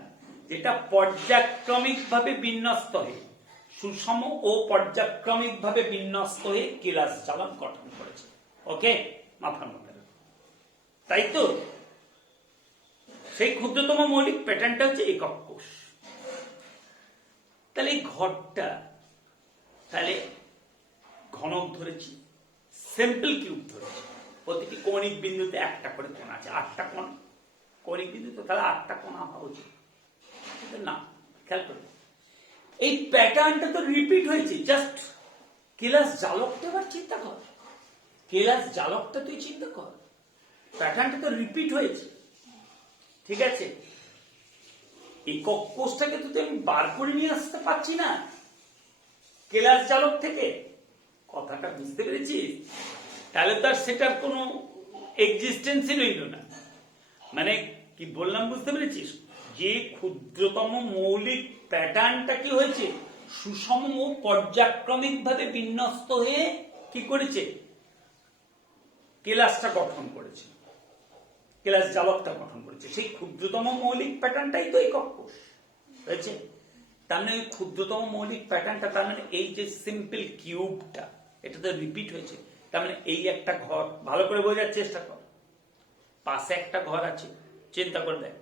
যেটা পর্যায়ক্রমিক ভাবে বিন্যস্ত হয়ে, সুষম ও পর্যায়ক্রমিক ভাবে বিন্যস্ত হয়ে কেলাস জারণ গঠন করেছে, ওকে। মাথার মধ্যে রাখো, তাই তো? সেই ক্ষুদ্রতম মৌলিক প্যাটার্নটা হচ্ছে একক কোষ। তাহলে এই ঘরটা, তাহলে ঘনক ধরেছি, সিম্পল কিউব ধরেছি, প্রতিটি কৌণিক বিন্দুতে একটা করে কোণ আছে, 8টা কোণ কৌণিক বিন্দুতে, তাহলে 8টা কোণ হওয়া উচিত না। খেয়াল করবে এই প্যাটার্নটা তো রিপিট হয়েছে, জাস্ট কেলাস জালকটা এবার চিন্তা কর, কেলাস জালকটা তুই চিন্তা কর, প্যাটার্নটা তো রিপিট হয়েছে, ঠিক আছে? একক কোষটাকে তো আমি বার করে নিয়ে আসতে পারছি না কেলাস জালক থেকে, কথাটা বুঝতে পেরেছিস? তাহলে তার সেটার কোনো এক্সিস্টেন্সই রইল না। মানে কি বললাম বুঝতে পেরেছিস? যে ক্ষুদ্রতম মৌলিক প্যাটার্নটা কি হয়েছে, সুষম ও পর্যায়ক্রমিক ভাবে বিন্যস্ত হয়ে কি করেছে, কেলাসটা গঠন করেছে, কেলাস জালকটা গঠন করেছে। সেই ক্ষুদ্রতম মৌলিক প্যাটার্নটাই তো একক কোষ হয়েছে। তার মানে ক্ষুদ্রতম মৌলিক প্যাটার্নটা, তার মানে এই যে সিম্পল কিউবটা, এটা তো রিপিট হয়েছে। তার মানে এই একটা ঘর, ভালো করে বোঝার চেষ্টা কর, পাশে একটা ঘর আছে, চিন্তা করে দেখ,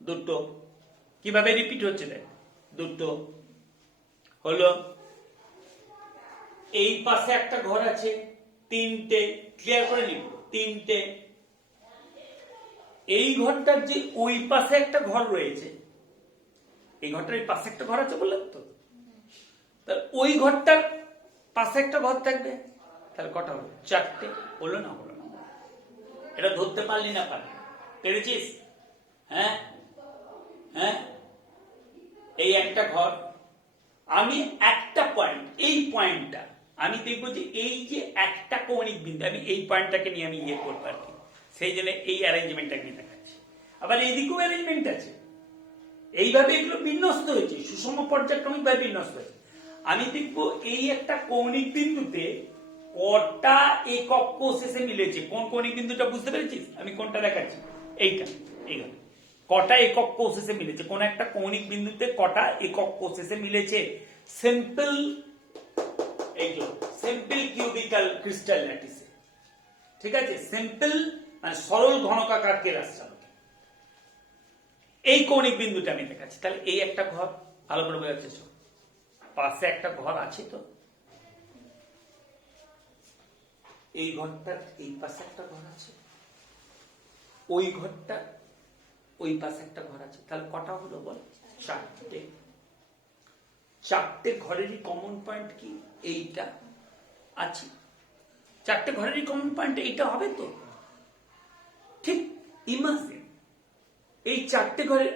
দুটো কিভাবে রিপিট হচ্ছে দেখ, দুটো হলো, এই পাশে একটা ঘর আছে, 3টে, ক্লিয়ার করে নিব, 3টে। এই ঘরটার যে ওই পাশে একটা ঘর রয়েছে, এই ঘরটার এই পাশে একটা ঘর আছে বললাম তো, ওই ঘরটার পাশে একটা ঘর থাকবে, তাহলে কটা হলো? 4টে। হলো না? হলো না? এটা ধরতে পারলি না? পারলি? পেরেছিস? হ্যাঁ হ্যাঁ, এই একটা ঘর, আমি একটা পয়েন্ট, এই পয়েন্টটা আমি দেখবো যে এই যে একটা কৌণিক বিন্দু, আমি এই পয়েন্টটাকে নিয়ে আমি ইয়ে করবো আর কি, সেই জন্য এই অ্যারেঞ্জমেন্টটা আমি দেখাচ্ছি। আবার এইদিকেও অ্যারেঞ্জমেন্ট আছে, এইভাবে এগুলো বিন্যস্ত হয়েছে, সুষম পর্যায়ক্রমিক ভাবে বিন্যস্ত হয়েছে। আমি দেখবো এই একটা কৌণিক বিন্দুতে কটা একক কোষ এসে মিলেছে। কোন কৌণিক বিন্দুটা বুঝতে পেরেছিস? আমি কোনটা দেখাচ্ছি, এইটা, এইখানে কটা একক কোষ এসে মিলেছে, কোন একটা কৌণিক বিন্দুতে কটা একক কোষ এসে মিলেছে। সিম্পল, এইগুলো সিম্পল কিউবিক্যাল ক্রিস্টাল ল্যাটিসে, ঠিক আছে? সিম্পল মানে সরল ঘনকাকার কেলাস জালকে এই কৌণিক বিন্দুটা আমি দেখাচ্ছি। তাহলে এই একটা ঘর, ভালো করে বোঝার চেষ্টা, পাশে একটা ঘর আছে তো, এই ঘরটার এই পাশে একটা ঘর আছে, ওই ঘরটা ওই পাশে একটা ঘর আছে, তাহলে কটা হলো বল? 4টে। 4টে ঘরেরই কমন পয়েন্ট কি? এইটা আছে। 4টে ঘরেরই কমন পয়েন্ট এইটা হবে তো, ঠিক? ইমাজিন এই 4টে ঘরের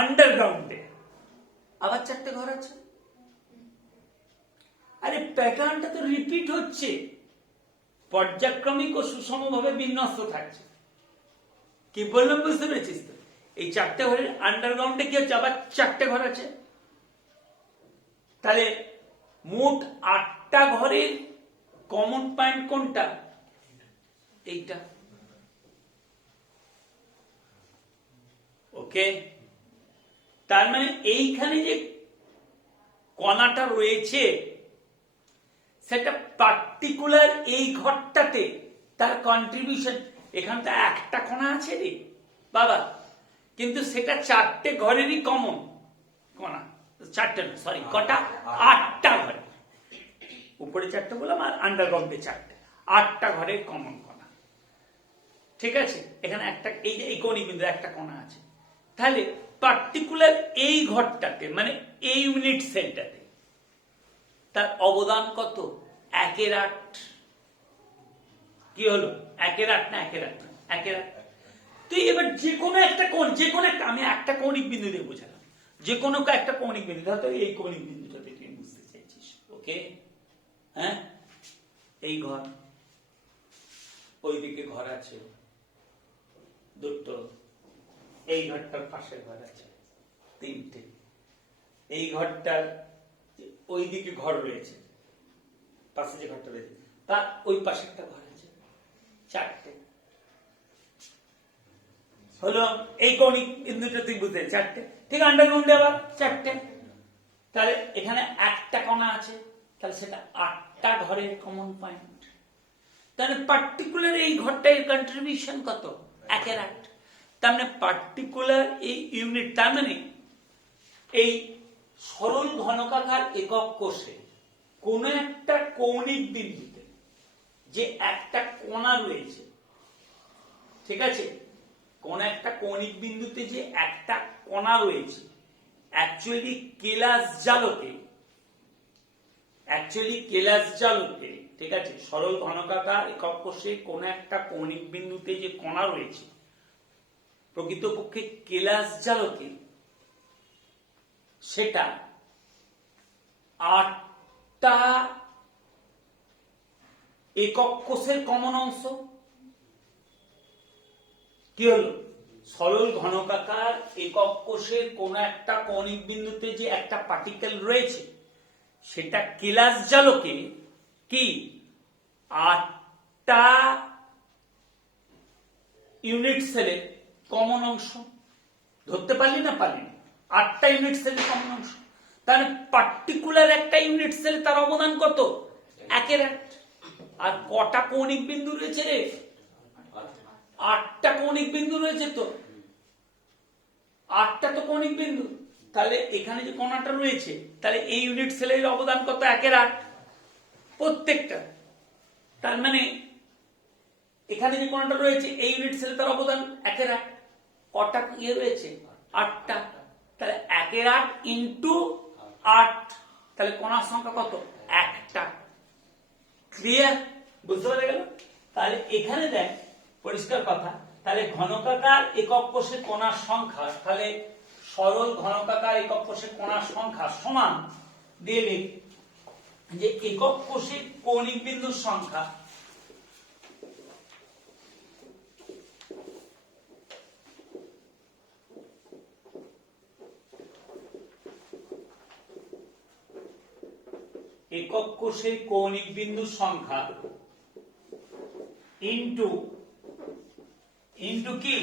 আন্ডারগ্রাউন্ডে আবার 4টে ঘর আছে। আরে প্যাটার্নটা তো রিপিট হচ্ছে, পর্যায়ক্রমিক ও সুষম ভাবে বিন্যস্ত থাকছে। কি বললাম বুঝতে পেরেছিস তো? এই 4টে ঘরের আন্ডারগ্রাউন্ডে কি হচ্ছে, আবার 4টে ঘর আছে। তাহলে মোট 8টা ঘরের কমন পয়েন্ট কোনটা? এইটা। ওকে, তার মানে এইখানে যে কণাটা রয়েছে সেটা পার্টিকুলার এই ঘরটাতে তার কন্ট্রিবিউশন। এখানে তো একটা কণা আছে রে বাবা, কিন্তু সেটা 4টে ঘরেরই কমন কণা। 4টে না, সরি, কটা? 8টা ঘরে, উপরে 4টে বললাম আর আন্ডারগ্রাউন্ডে 4টে, 8টা ঘরের কমন কণা, ঠিক আছে? এখানে একটা, এই যে এই কৌণিক বিন্দু একটা কণা আছে, তাহলে পার্টিকুলার এই ঘরটাতে মানে এই ইউনিট সেলটাতে তার অবদান কত? 1/8। কি হলো? 1/8 না 1/8 না 1/8। তুই এবার যে কোনো একটা কোণ, যে কোনো একটা, আমি একটা কৌণিক বিন্দু দিয়ে বোঝালাম, যে কোনো একটা কৌণিক বিন্দু, ধরো এই কৌণিক বিন্দুটাতে তুই বুঝতে চাইছিস, ওকে? হ্যাঁ, এই ঘর, ওইদিকে ঘর আছে দুটো, এই ঘরটার পাশে ঘর আছে 3টে, এই ঘরটার ওইদিকে ঘর রয়েছে, পাশে যে ঘরটা রয়েছে তার ওই পাশে একটা ঘর আছে, 4টে হলো। এই কৌণিক বিন্দুটা তুই বুঝতে 4টে, ঠিক? আন্ডারগ্রাউন্ডে আবার 4টে, তাহলে এখানে একটা কণা আছে, তাহলে সেটা 8টা ঘরের কমন পয়েন্ট। তাহলে পার্টিকুলার এই ঘরটার কন্ট্রিবিউশন কত? 1/8। তার মানে পার্টিকুলার এই ইউনিট, তার মানে এই সরল ঘনকাকার একক কোষে কোন একটা কৌণিক বিন্দুতে যে একটা কণা রয়েছে, ঠিক আছে, কোন একটা কৌণিক বিন্দুতে যে একটা কণা রয়েছে, অ্যাকচুয়ালি কেলাস জালকে, ঠিক আছে, সরল ঘনকাকার একক কোষে কোন একটা কৌণিক বিন্দুতে যে কণা রয়েছে, প্রকৃতপক্ষে কেলাস জালকে সেটা 8টা একক কোষের কমন অংশ। কি হলো? সরল ঘনকাকার একক কোষের কোন একটা কৌণিক বিন্দুতে যে একটা পার্টিকেল রয়েছে, সেটা কেলাস জালকে কি 8টা ইউনিট সেলের কমন অংশ। ধরতে পারলি না পারলি না? 8টা ইউনিট সেলের কমন অংশ। তাহলে পার্টিকুলার একটা ইউনিট সেল, তার অবদান কত? 1/8। আর কটা কৌণিক বিন্দু রয়েছে রে? 8টা কৌণিক বিন্দু রয়েছে। তো 8টা তো কৌণিক বিন্দু, তাহলে এখানে যে কণাটা রয়েছে, তাহলে এই ইউনিট সেলের অবদান কত? 1/8 প্রত্যেকটা। তার মানে এখানে যে কণাটা রয়েছে এই ইউনিট সেলে তার অবদান 1/8। কটা ইয়ে রয়েছে? 8টা। তাহলে 1/8 ইন্টু 8, তাহলে কণার সংখ্যা কত? 1টা। ক্লিয়ার? বুঝতে পারা গেল? তাহলে এখানে দেখ পরিষ্কার কথা, তাহলে ঘনকাকার একক কোষে কণার সংখ্যা, তাহলে সরল ঘনকাকার একক কোষে কণার সংখ্যা সমান দিয়ে লিখ যে একক কোষে কৌণিক বিন্দুর সংখ্যা একক কোষের কৌণিক বিন্দুর সংখ্যা ইন্টু কি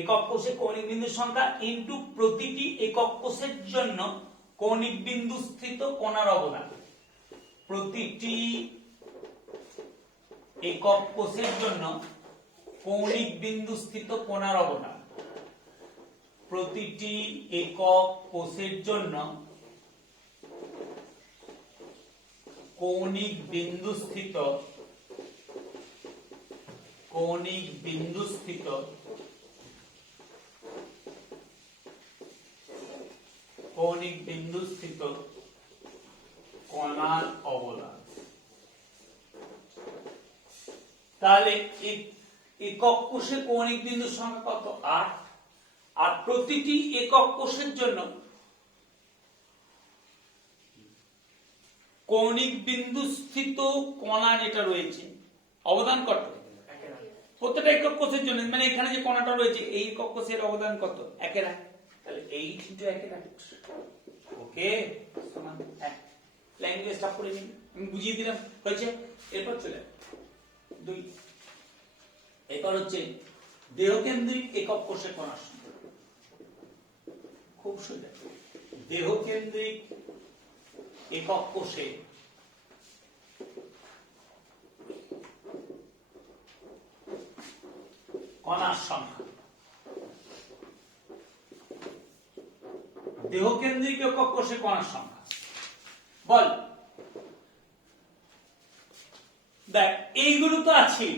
একক কোষে কৌণিক বিন্দুর সংখ্যা ইন্টু প্রতিটি একক কোষের জন্য কৌণিক বিন্দু স্থিত কণার অবদান। প্রতিটি একক কোষের জন্য কৌণিক বিন্দু স্থিত কণার অবদান। প্রতিটি একক কোষের জন্য কৌণিক বিন্দু স্থিত কণার অবদান। তাহলে একক কোষে কৌণিক বিন্দুর সংখ্যা কত? 8। আর প্রতিটি একক কোষের জন্য কৌণিক বিন্দু স্থিত কণা যেটা রয়েছে অবদান কত? প্রত্যেকটা একক কোষের জন্য, মানে এখানে যে কণাটা রয়েছে এই একক কোষের অবদান কত? 1/8। তাহলে 8 ইনটু 1/8। ওকে, সমান 1। ল্যাঙ্গুয়েজটা পড়ে নিন, আমি বুঝিয়ে দিলাম, হয়েছে। এরপর চলে 2। এরপর হচ্ছে দেহকেন্দ্রিক একক কোষের কণার সংখ্যা। খুব সোজা। দেহকেন্দ্রিক একক কোষে কণার সংখ্যা। দেহকেন্দ্রিক একক কোষে কণার সংখ্যা বল। দেখ এইগুলো তো আছে,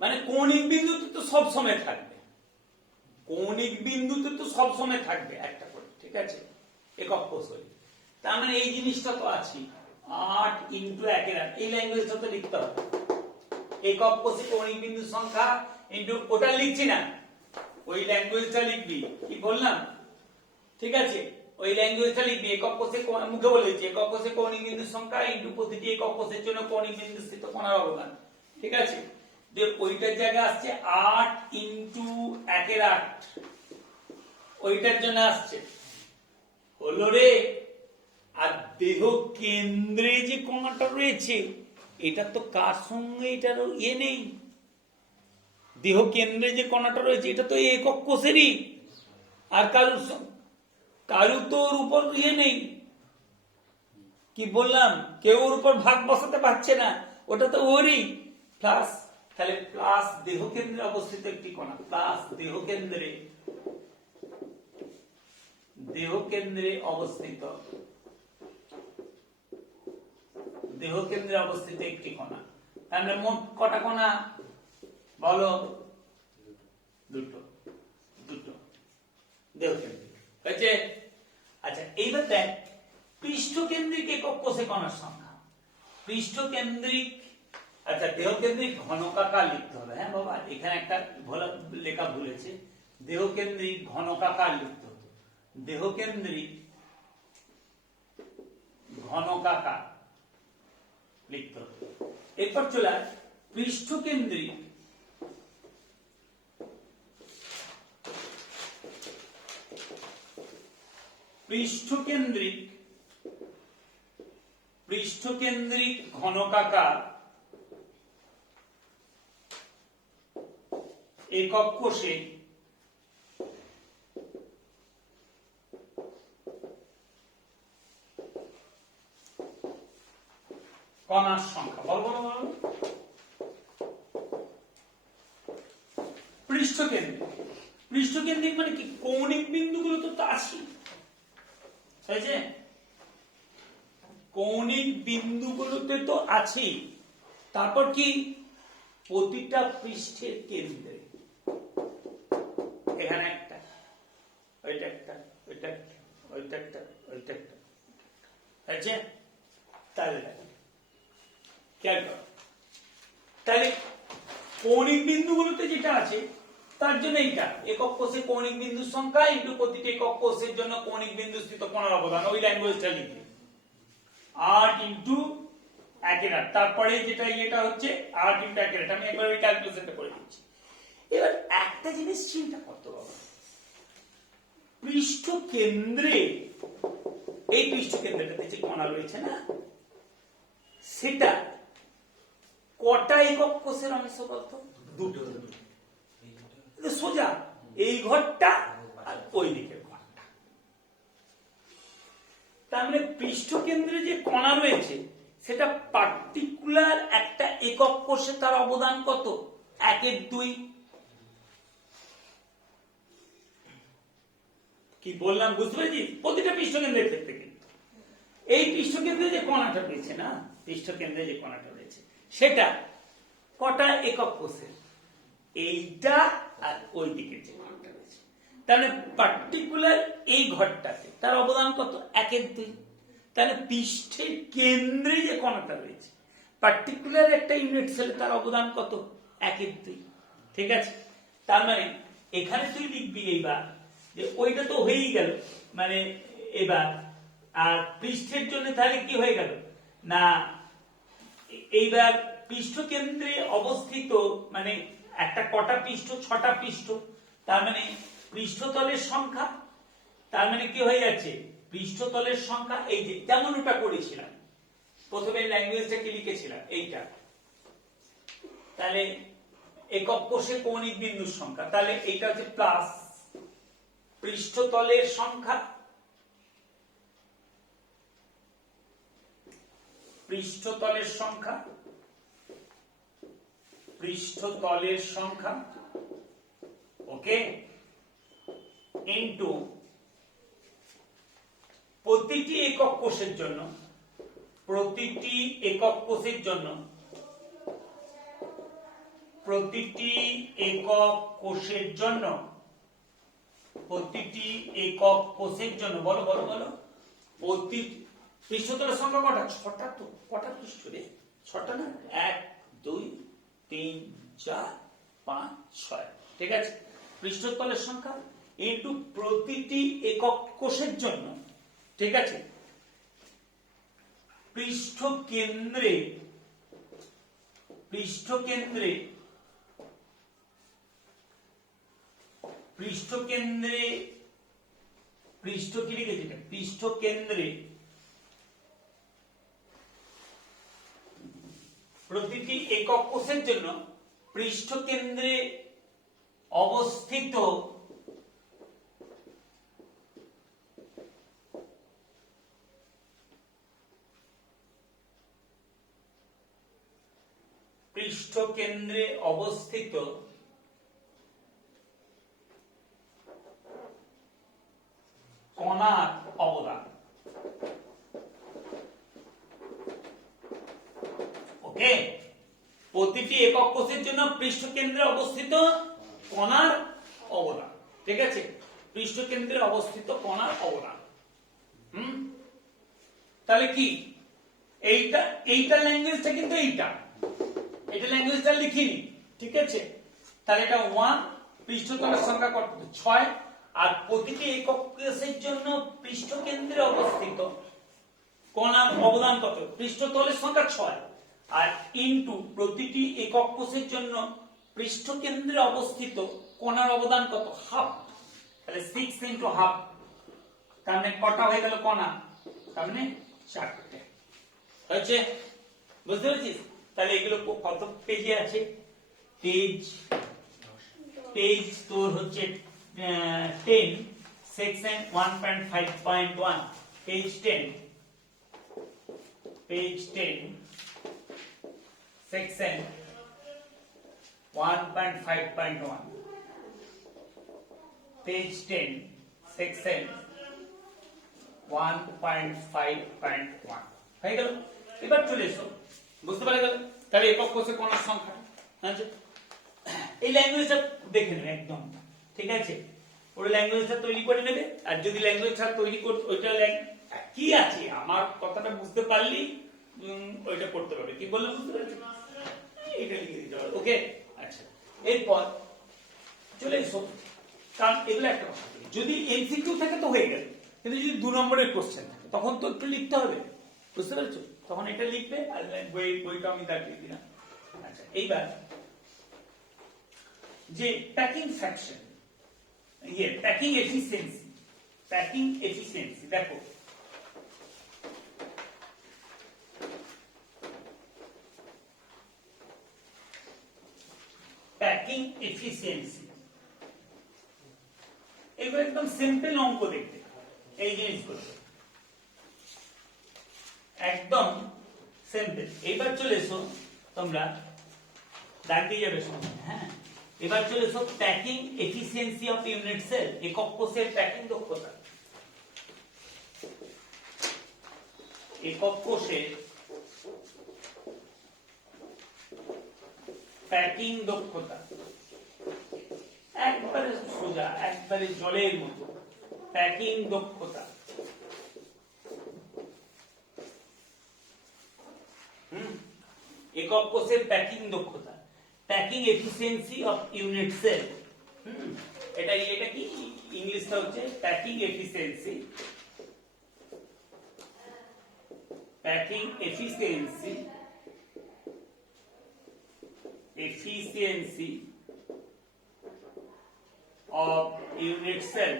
মানে কৌণিক বিন্দুতে তো সব সময় থাকবে, একটা করে, ঠিক আছে, একক কোষ হলে। তার মানে এই জিনিসটা তো আছে, 8 ইন্টু 1/8। এই ল্যাঙ্গুয়েজটা তো লিখতে হবে। একক কোষে কৌণিক বিন্দুর সংখ্যা ইন্টু, ওটা লিখছি না, ওই ল্যাঙ্গুয়েজটা লিখবি। কি বললাম? ঠিক আছে, ওই ল্যাঙ্গুয়েজটা লিখবি। একক কোষে মুখে বলেছি, একক কোষে কৌণিক বিন্দুর সংখ্যা ইন্টু প্রতিটি একক কোষের জন্য কৌণিক বিন্দু স্থিত কণার অবদান। ঠিক আছে, যে ওইটার জায়গায় আসছে 8 ইন্টু 1/8, ওইটার জন্য আসছে হলো রে। আর দেহ কেন্দ্রে যে কণাটা রয়েছে এটা তো কার সঙ্গে এটার ইয়ে নেই। দেহ কেন্দ্রে যে কণাটা রয়েছে এটা তো একক কোষেরই, আর কারু তো ওর উপর ইয়ে নেই। কি বললাম? কেউ ওর উপর ভাগ বসাতে পারছে না। ওটা তো ওরই প্লাস, তাহলে প্লাস দেহ কেন্দ্রে অবস্থিত একটি কণা, প্লাস দেহ কেন্দ্রে অবস্থিত একটি কণা। তাহলে মোট কটা কণা বলো? দুটো দেহ কেন্দ্রিক হয়েছে। আচ্ছা এইবার দেখ পৃষ্ঠ কেন্দ্রিক একক কোষে কণার সংখ্যা। পৃষ্ঠ কেন্দ্রিক, আচ্ছা দেহ কেন্দ্রিক ঘনকাকার লিখতে হবে। হ্যাঁ বাবা, এখানে একটা লেখা ভুলেছে, দেহ কেন্দ্রিক ঘনকাকার লিখতে হতো, দেহ কেন্দ্রিক ঘনকাকার লিখতে হতো। এরপর চলে আয় পৃষ্ঠ কেন্দ্রিক ঘনকাকার একক কোষে কণার সংখ্যা। বল বল বল। পৃষ্ঠকেন্দ্রিক মানে কি? কৌণিক বিন্দুগুলো তো আছে, হয়েছে? কৌণিক বিন্দুগুলোতে তো আছে, তারপর কি প্রতিটা পৃষ্ঠের কেন্দ্রে, এখানে একটা, ওইটা একটা, ওইটা একটা, ওইটা একটা, ওইটা একটা, হয়েছে? তাহলে খেয়াল কর, তাহলে কৌণিক বিন্দুগুলোতে যেটা আছে তার জন্য এইটা একক কোষে কৌণিক বিন্দুর সংখ্যা ইনটু প্রতিটি একক কোষের জন্য কৌণিক বিন্দু স্থিত কোণার অবদান, ওই ল্যাঙ্গুয়েজটা লিখি 8 ইনটু 1/8। তারপরে যেটা এটা হচ্ছে 8 ইনটু 1/8। আমি একবার ওই ক্যালকুলেশনটা করে দিচ্ছি। এবার একটা জিনিস চিন্তা করতে হবে, পৃষ্ঠ কেন্দ্রে, এই পৃষ্ঠ কেন্দ্রটাতে যে কণা রয়েছে না, সেটা কটা একক কোষের অংশ বলতো? দুটো। সোজা এই ঘরটা আর ওই দিকের ঘরটা। তার মানে পৃষ্ঠ কেন্দ্রে যে কণা রয়েছে সেটা পার্টিকুলার একটা একক কোষে তার অবদান কত? 1/2। কি বললাম বুঝতে পেরেছিস? প্রতিটা পৃষ্ঠ কেন্দ্রের ক্ষেত্রে কিন্তু এই পৃষ্ঠ কেন্দ্রে যে কণাটা রয়েছে না, পৃষ্ঠ কেন্দ্রে যে কণাটা রয়েছে সেটা কটা একক কোষের? এইটা আর ওই দিকের যে ঘরটা রয়েছে, তাহলে পার্টিকুলার এই ঘরটাতে তার অবদান কত? 1/2। তাহলে পৃষ্ঠের কেন্দ্রে যে কণাটা রয়েছে পার্টিকুলার একটা ইউনিট সেলে তার অবদান কত? 1/2। ঠিক আছে, তার মানে এখানে তুই লিখবি এইবার যে ওইটা তো হয়েই গেল, মানে এবার আর পৃষ্ঠের জন্য তাহলে কি হয়ে গেল না, এইবার পৃষ্ঠ কেন্দ্রে অবস্থিত মানে একটা কটা পৃষ্ঠ? 6টা পৃষ্ঠ। তার মানে পৃষ্ঠতলের সংখ্যা, তার মানে কি হয়ে যাচ্ছে পৃষ্ঠতলের সংখ্যা, এই যে যেমন ওটা করেছিলাম প্রথমে ল্যাঙ্গুয়েজটা কি লিখেছিলাম এইটা, তাহলে একক কোষে কৌণিক বিন্দুর সংখ্যা, তাহলে এইটা হচ্ছে প্লাস পৃষ্ঠতলের সংখ্যা, পৃষ্ঠতলের সংখ্যা, ওকে, ইনটু প্রতিটি একক কোষের জন্য, প্রতিটি একক কোষের জন্য বলো বলো বলো, প্রতি পৃষ্ঠতলের সংখ্যা কটা? 6টা। তো কটা পৃষ্ঠ রে? 6টা না? 1 2 3 4 5 6। ঠিক আছে, পৃষ্ঠতলের সংখ্যা ইনটু প্রতিটি একক কোষের জন্য, ঠিক আছে, পৃষ্ঠ কেন্দ্রে প্রতিটি একক কোষের জন্য পৃষ্ঠ কেন্দ্রে অবস্থিত পৃষ্ঠকেন্দ্রে অবস্থিত কণার অবদান। ওকে, প্রতিটি একক কোষের জন্য পৃষ্ঠকেন্দ্রে অবস্থিত কণার অবদান। ঠিক আছে, পৃষ্ঠকেন্দ্রে অবস্থিত কণার অবদান। তাহলে কি এইটা ল্যাঙ্গুয়েজটা কিন্তু এটা ল্যাঙ্গুয়েজটা লিখিনি। ঠিক আছে, তাহলে এটা 1, পৃষ্ঠতলের সংখ্যা কত? 6। আর প্রতিটি একক কোষের জন্য পৃষ্ঠকেন্দ্রে অবস্থিত কণার অবদান কত? পৃষ্ঠতলের সংখ্যা 6 আর ইনটু প্রতিটি একক কোষের জন্য পৃষ্ঠকেন্দ্রে অবস্থিত কণার অবদান কত? হাফ। তাহলে 6 × হাফ, তার মানে কটা হয়ে গেল কণা? তার মানে 4টে হয়েছে। বুঝতে পেরেছিস? তাহলে এগুলো কত পেজে আছে? পেজ তোর হচ্ছে 10, section 1.5.1, page 10, section 1.5.1, page 10, section 1.5.1 হয়ে গেল। এবার চলে এসো, বুঝতে পারা গেল? তাহলে একক কোষে কণার সংখ্যা। এই ল্যাঙ্গুয়েজটা দেখে নেবে একদম। ঠিক আছে, ওই ল্যাঙ্গুয়েজটা তৈরি করে নেবে। আর যদি ল্যাঙ্গুয়েজটা তৈরি করে ওইটা কি আছে আমার কথাটা বুঝতে পারলি ওইটা করতে পারবে। কি বললে বুঝতে পারছো? এটা লিখে দিতে পারবে। ওকে, আচ্ছা। এরপর চলে এসো, কারণ এগুলো একটা কথা, যদি এমসিকিউ থাকে তো হয়ে গেল, কিন্তু যদি 2 নম্বরের কোশ্চেন থাকে তখন তো একটু লিখতে হবে। বুঝতে পেরেছো? তখন এটা লিখবে, আর বইটা আমি দাঁড়িয়ে দিলাম। আচ্ছা, এইবার যে প্যাকিং ফ্র্যাকশন, প্যাকিং এফিসিয়েন্সি দেখো, প্যাকিং এফিসিয়েন্সি এগুলো একদম সিম্পল অঙ্ক দেখতে, এই জিনিসগুলো একদম সিম্পল। এবার চলে এসো তোমরা, দাঁড়িয়ে যাবে সময়। হ্যাঁ, এবার চলে এসো packing efficiency of unit cell, একক কোষের প্যাকিং দক্ষতা। একক কোষের প্যাকিং দক্ষতা একবারে সোজা, একবারে জলের মতো। প্যাকিং দক্ষতা একক কোষের প্যাকিং দক্ষতা, packing efficiency of unit cell. এটা কি ইংলিশটা হচ্ছে packing efficiency, of unit cell,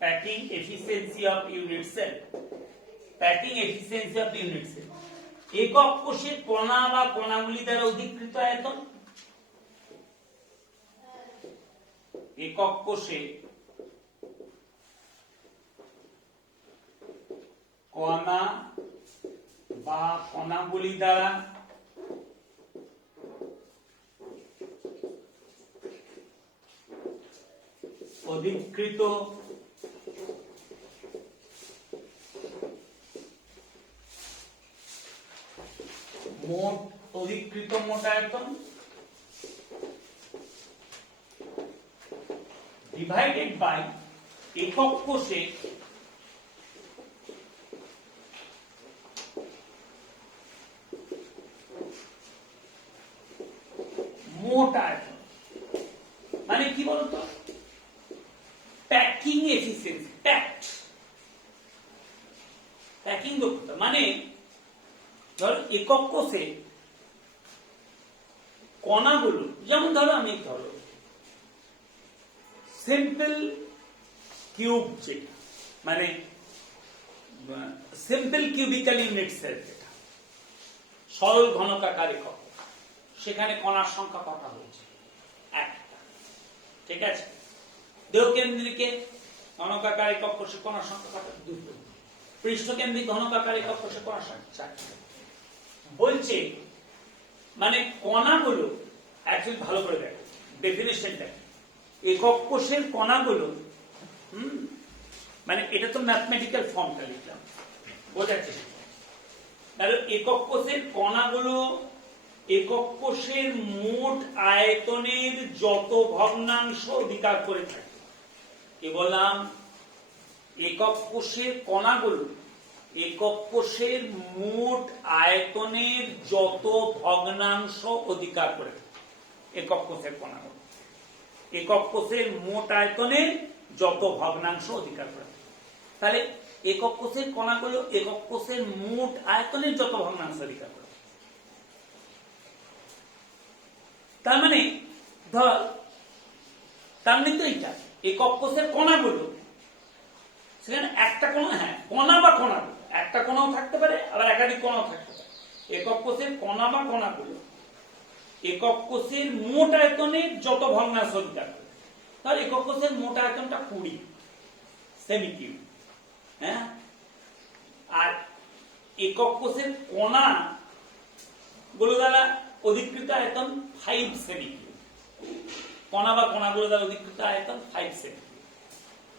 packing efficiency of unit cell, একক কোষের কণা বা কণাগুলি দ্বারা অধিকৃত আয়তন, একক কোষে কণা বা কণাগুলি দ্বারা অধিকৃত মোট আয়তন ডিভাইডেড বাই একক কোষে মোট আয়তন। মানে কি বলতো, প্যাকিং এফিসিয়েন্সি, প্যাকিং দক্ষতা মানে ধরো একক কোষে কণাগুলো, যেমন ধরো সিম্পল কিউব, যেটা মানে সিম্পল কিউবিক্যাল ইউনিট সেল, যেটা সরল ঘনকাকার একক, সেখানে কণার সংখ্যা কত হয়েছে? 1টা। ঠিক আছে, দেহকেন্দ্রিকে ঘনকাকার একক কোষে কণার সংখ্যা কত? 2টো। পৃষ্ঠকেন্দ্রিক ঘনকাকার একক কোষে কণার সংখ্যা 4টা। বলছে মানে কণাগুলো অ্যাকচুয়ালি ভালো করে দেখো ডেফিনেশনটা, একক কোষের কণাগুলো মানে এটা তো ম্যাথমেটিক্যাল ফর্মটা লিখলাম, বোঝাচ্ছে তাহলে একক কোষের কণাগুলো একক কোষের মোট আয়তনের যত ভগ্নাংশ অধিকার করে থাকে। কি বললাম? একক কোষের কণাগুলো একক কোষের মোট আয়তনের যত ভগ্নাংশ অধিকার করে থাকে। একক কোষের কণাগুলো একক কোষের মোট আয়তনের যত ভগ্নাংশ অধিকার করে থাকে। তাহলে একক কোষের কণাগুলো একক কোষের মোট আয়তনের যত ভগ্নাংশ অধিকার করে। তার মানে ধর, তার মানে তো এইটা একক কোষের কণাগুলো, সেখানে একটা কণা, হ্যাঁ কণা বা কণাগুলো, একটা কণাও থাকতে পারে আবার একাধিক কণাও থাকতে পারে। একক কোষের কণা বা কণাগুলো একক কোষের মোট আয়তনের যত ভগ্নাংশ অধিকার করে। তাহলে একক কোষের মোট আয়তনটা 20 সেমি-কিউব, হ্যাঁ, আর একক কোষের কণা গুলো দ্বারা অধিকৃত আয়তন 5 সেমি-কিউব। কণা বা কণাগুলো দ্বারা অধিকৃত আয়তন 5 সেমি-কিউব।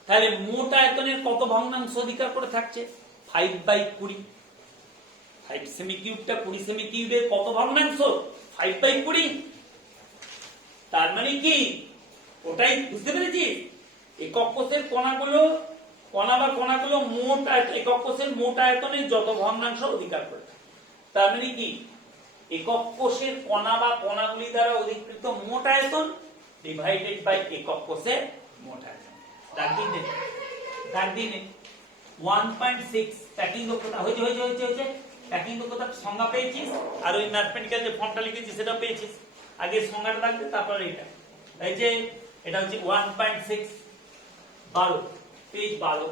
তাহলে মোট আয়তনের কত ভগ্নাংশ অধিকার করে থাকছে? 5/20। 5 সেমি-কিউবটা 20 সেমি-কিউবের কত ভগ্নাংশ? 5/20। তার মানে কি, ওটাই বুঝতে পেরেছি, একক কোষের কণাগুলো কণা বা কণাগুলো মোট একক কোষের মোট আয়তনের যত ভগ্নাংশ অধিকার করে থাকে। তার মানে কি, একক কোষের কণা বা কণাগুলি দ্বারা অধিকৃত মোট আয়তন ডিভাইডেড বাই একক কোষের মোট আয়তন। দাগ দিন 1.6 প্যাকিং দক্ষতা হয়েছে। প্যাকিং দক্ষতার সংজ্ঞা পেয়েছিস, আর ওই ম্যাথমেটিক্যাল যে ফর্মটা লিখেছিস সেটা পেয়েছিস। আগে সংজ্ঞাটা লাগবে, তারপর এটা। এই যে এটা হচ্ছে 1.6 12 পেজ 12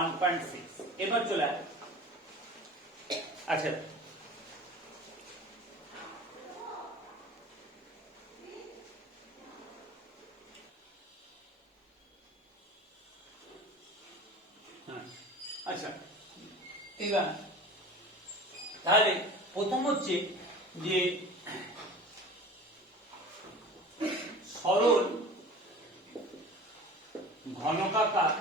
1.6। এবার চলে আয়। আচ্ছা, আচ্ছা এবার তাহলে প্রথম হচ্ছে যে সরল ঘনকাকার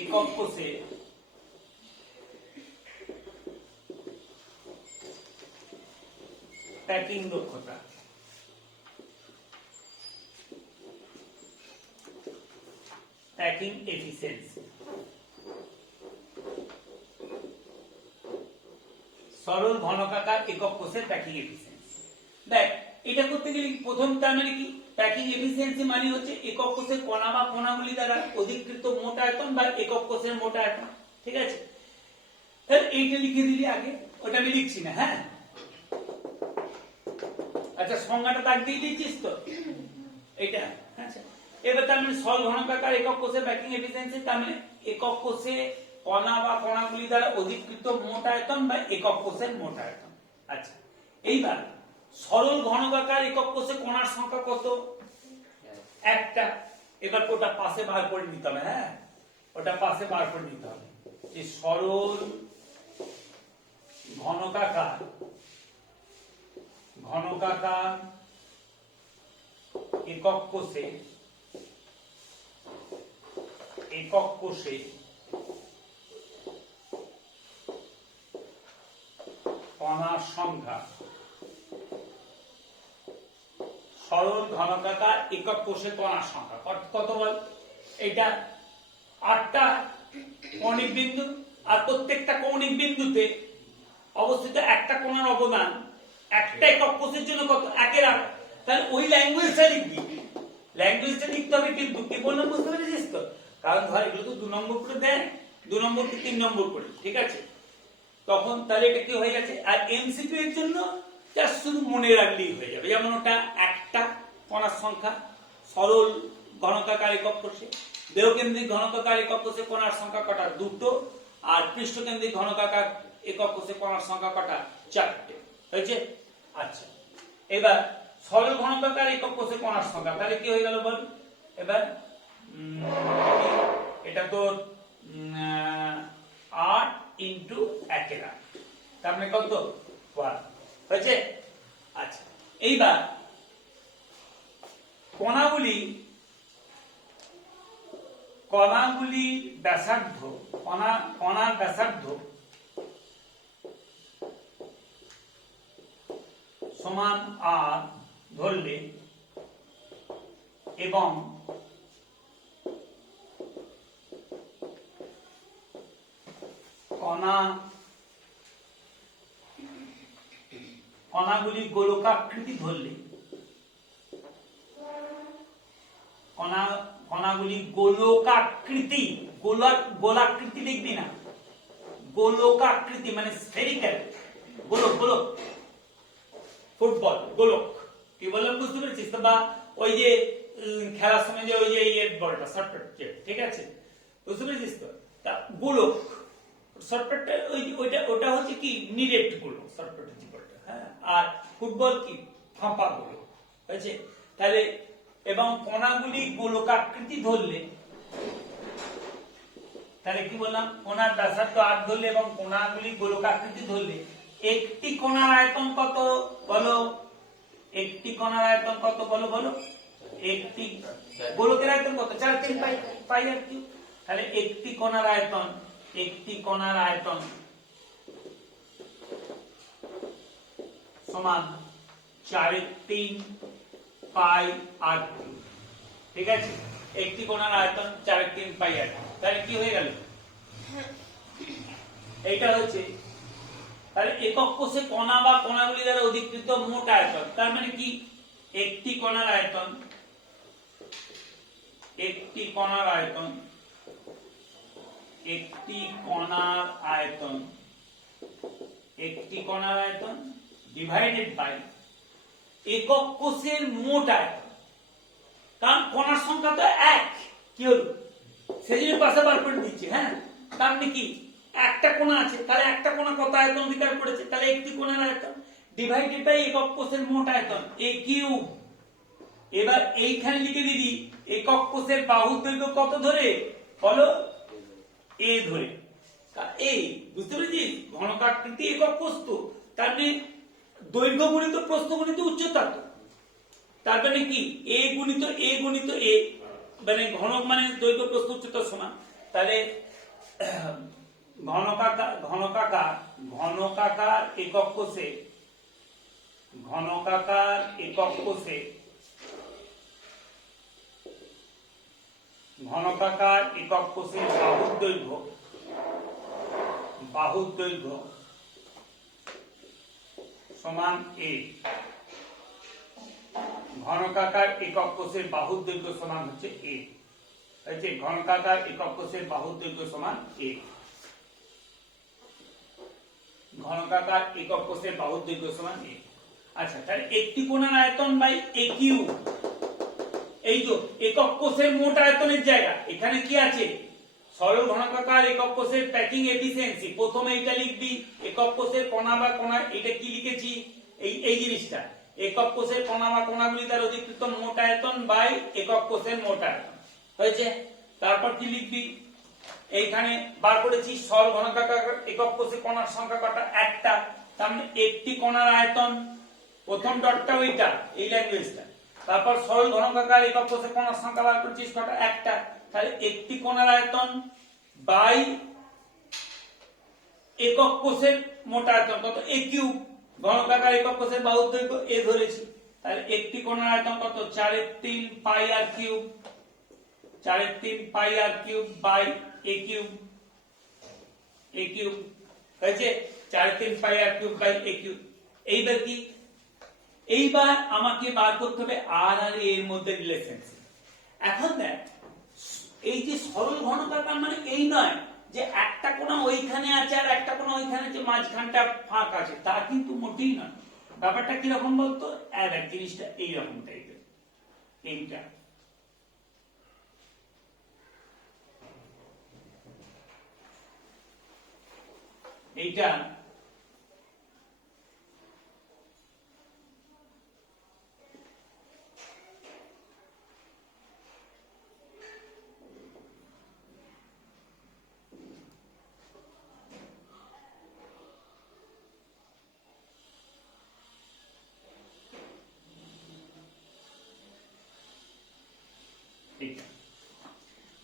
একক কোষে প্যাকিং দক্ষতা। Packing efficiency. সরল ঘনকাকার একক কোষের প্যাকিং এফিসিয়েন্সি। দেখ, এটা করতে গেলে প্রথম তার মানে কি, প্যাকিং এফিসিয়েন্সি মানে হচ্ছে একক কোষের কণা বা কণাগুলি দ্বারা অধিকৃত মোট আয়তন বা একক কোষের মোট আয়তন। ঠিক আছে, তাহলে এইটা লিখে দিলি আগে, ওটা আমি লিখছি না। হ্যাঁ, আচ্ছা সংজ্ঞাটা দাগ দিয়ে দিয়েছিস তো এটা। আচ্ছা, এবার তার মানে সরল ঘনকাকার একক কোষের প্যাকিং এফিসিয়েন্সি, তার মানে একক কোষে কণা বা কণাগুলি দ্বারা অধিকৃত মোট আয়তন বা একক কোষের মোট আয়তন। আচ্ছা, এইবার সরল ঘনকাকার একক কোষে কণার সংখ্যা কত? একটা। এবার ওটা পাশে বার করে নিতে হবে। হ্যাঁ, ওটা পাশে বার করে নিতে হবে যে সরল ঘনকাকার একক কোষে কণার সংখ্যা। সরল ঘনকাকার একক কোষে কণার সংখ্যা কত বল? এটা 8টা কৌণিক বিন্দু, আর প্রত্যেকটা কৌণিক বিন্দুতে অবস্থিত একটা কোণার অবদান একটা একক কোষের জন্য কত? 1/8। তাহলে ওই ল্যাঙ্গুয়েজটা লিখবি। ল্যাঙ্গুয়েজটা লিখতে হবে, কিন্তু কি বললাম বুঝতে পেরেছিস তো? কারণ ধর এগুলো তো 2 নম্বর করে দেয়, 2 নম্বর কি 3 নম্বর করে, ঠিক আছে? তখন তাহলে এটা কি হয়ে গেছে। আর এমসিকিউ এর জন্য জাস্ট শুধু মনে রাখলেই হয়ে যাবে। যেমন ওটা একটা কণার সংখ্যা সরল ঘনকাকার একক কোষে, দেহকেন্দ্রিক ঘনকাকার একক কোষে কণার সংখ্যা কটা? 2টো। আর পৃষ্ঠকেন্দ্রিক ঘনকাকার একক কোষে কণার সংখ্যা কটা? 4টে। হয়েছে? আচ্ছা, এবার সরল ঘনকাকার একক কোষে কণার সংখ্যা তাহলে কি হয়ে গেল বল? এবার এটা তো 8 ইন্টু 1 এর 8, তার মানে কত 1 হয়েছে। আচ্ছা, এইবার কণাগুলি ব্যাসার্ধ, কণার ব্যাসার্ধ সমান আর ধরলে এবং কণাগুলি গোলকাকৃতি ধরলে, কণাগুলি গোলকাকৃতি, গোলাকৃতি লিখবি না, গোলকাকৃতি মানে স্ফেরিক্যাল, গোলক গোলক, ফুটবল গোলক, কি বললাম বুঝতে পেরেছিস তো? বা ওই যে খেলার সময় যে ওই যে বলটা শর্টকাট, ঠিক আছে, বুঝতে পেরেছিস তো? তা গোলক শর্টকাটটা ওটা হচ্ছে কি নিরেট গোলক, শর্টকাট বলটা, হ্যাঁ। আর ফুটবল কি ফাঁপা গোলক, হয়েছে। তাহলে এবং কণাগুলি গোলকাকৃতি ধরলে, তাহলে কি বললাম, কণার ব্যাসার্ধ 8 ধরলে এবং কণাগুলি গোলকাকৃতি ধরলে একটি কণার আয়তন কত বলো? একটি কণার আয়তন কত বলো? একটি গোলকের আয়তন কত? 4 3 পাই আর কিউব। তাহলে একটি কণার আয়তন সমান 4/3 পাই আর কিউব, ঠিক আছে। একটি কণার আয়তন 4/3 পাই আর কিউব। তাহলে কি হয়ে গেল? এইটা হচ্ছে, তাহলে একক কোষে কণা বা কণাগুলি দ্বারা অধিকৃত মোট আয়তন, তার মানে কি একটি কণার আয়তন ডিভাইডেড বাই একক কোষের মোট আয়তন। কারণ কণার সংখ্যা তো 1, কি হলো সেই জন্য পাশে বার করে দিচ্ছি, হ্যাঁ। তার মানে কি একটা কোণা আছে, তাহলে একটা কোণা কত আয়তন অধিকার করেছে? তাহলে একটি কোণার আয়তন ডিভাইডেড বাই একক কোষের মোট আয়তন, a কিউব। এবার এইখানে লিখে দিবি একক কোষের বাহুর দৈর্ঘ্য কত ধরে বলো? a ধরে। এই বুঝতে পেরেছিস? ঘনকাকৃতি একক কোষ তো, তার মানে দৈর্ঘ্য গুণিত প্রস্থ গুণিত উচ্চতা, তো তার মানে কি a গুণিত a মানে ঘনক মানে দৈর্ঘ্য প্রস্থ উচ্চতা সমান। তাহলে ঘনকাকার একক কোষে বাহুর দৈর্ঘ্য সমান a। ঘনকাকার একক কোষের বাহুর দৈর্ঘ্য সমান হচ্ছে a, হচ্ছে ঘনকাকার একক কোষের বাহুর দৈর্ঘ্য সমান a। ঘনকাকার একক কোষের বাহুর দৈর্ঘ্য সমান a। আচ্ছা, তাহলে একটি কোণার আয়তন বাই a কিউব। এই যে একক কোষের মোট আয়তনের জায়গা, এখানে কি আছে? সরল ঘনকাকার একক কোষের প্যাকিং এফিসিয়েন্সি। প্রথমে এটা লিখবি একক কোষের কণা বা কণা, এটা কি লিখেছি এই জিনিসটা, একক কোষের কণা বা কণাগুলি দ্বারা অধিকৃত মোট আয়তন বাই একক কোষের মোট আয়তন, হয়েছে। তারপর কি লিখবি? এইখানে বার করেছি সরল ঘনকাকার একক কোষে কণার সংখ্যা কটা? একটা। তার মানে একটি কণার আয়তন, প্রথম ডটটা ওইটা, এই ল্যাঙ্গুয়েজটা। তারপর সরল ঘনকাকার একক কোষে কণার সংখ্যা বার করেছিস কটা? একটা। তাহলে একটি কণার আয়তন বাই একক কোষের মোট আয়তন কত? a cube. ঘনকাকার একক কোষের বাহুর দৈর্ঘ্য a ধরেছি, তাহলে একটি কণার আয়তন কত? 4/3 pi r cube, 4/3 pi r cube by a cube, হয়েছে 4/3 pi r cube by a cube. এইবার কি? এইবার আমাকে বার করতে হবে আর আর এর মধ্যে রিলেশনশিপ। এখন দেখ, এই যে সরল ঘনকাকার মানে এই নয় যে একটা কোণা ওইখানে আছে আর একটা কোণা ওইখানে আছে, মাঝখানটা ফাঁক আছে, তা কিন্তু মোটেই নয়। ব্যাপারটা কিরকম বলতো? দেখ জিনিসটা এইরকম টাইপের, এইটা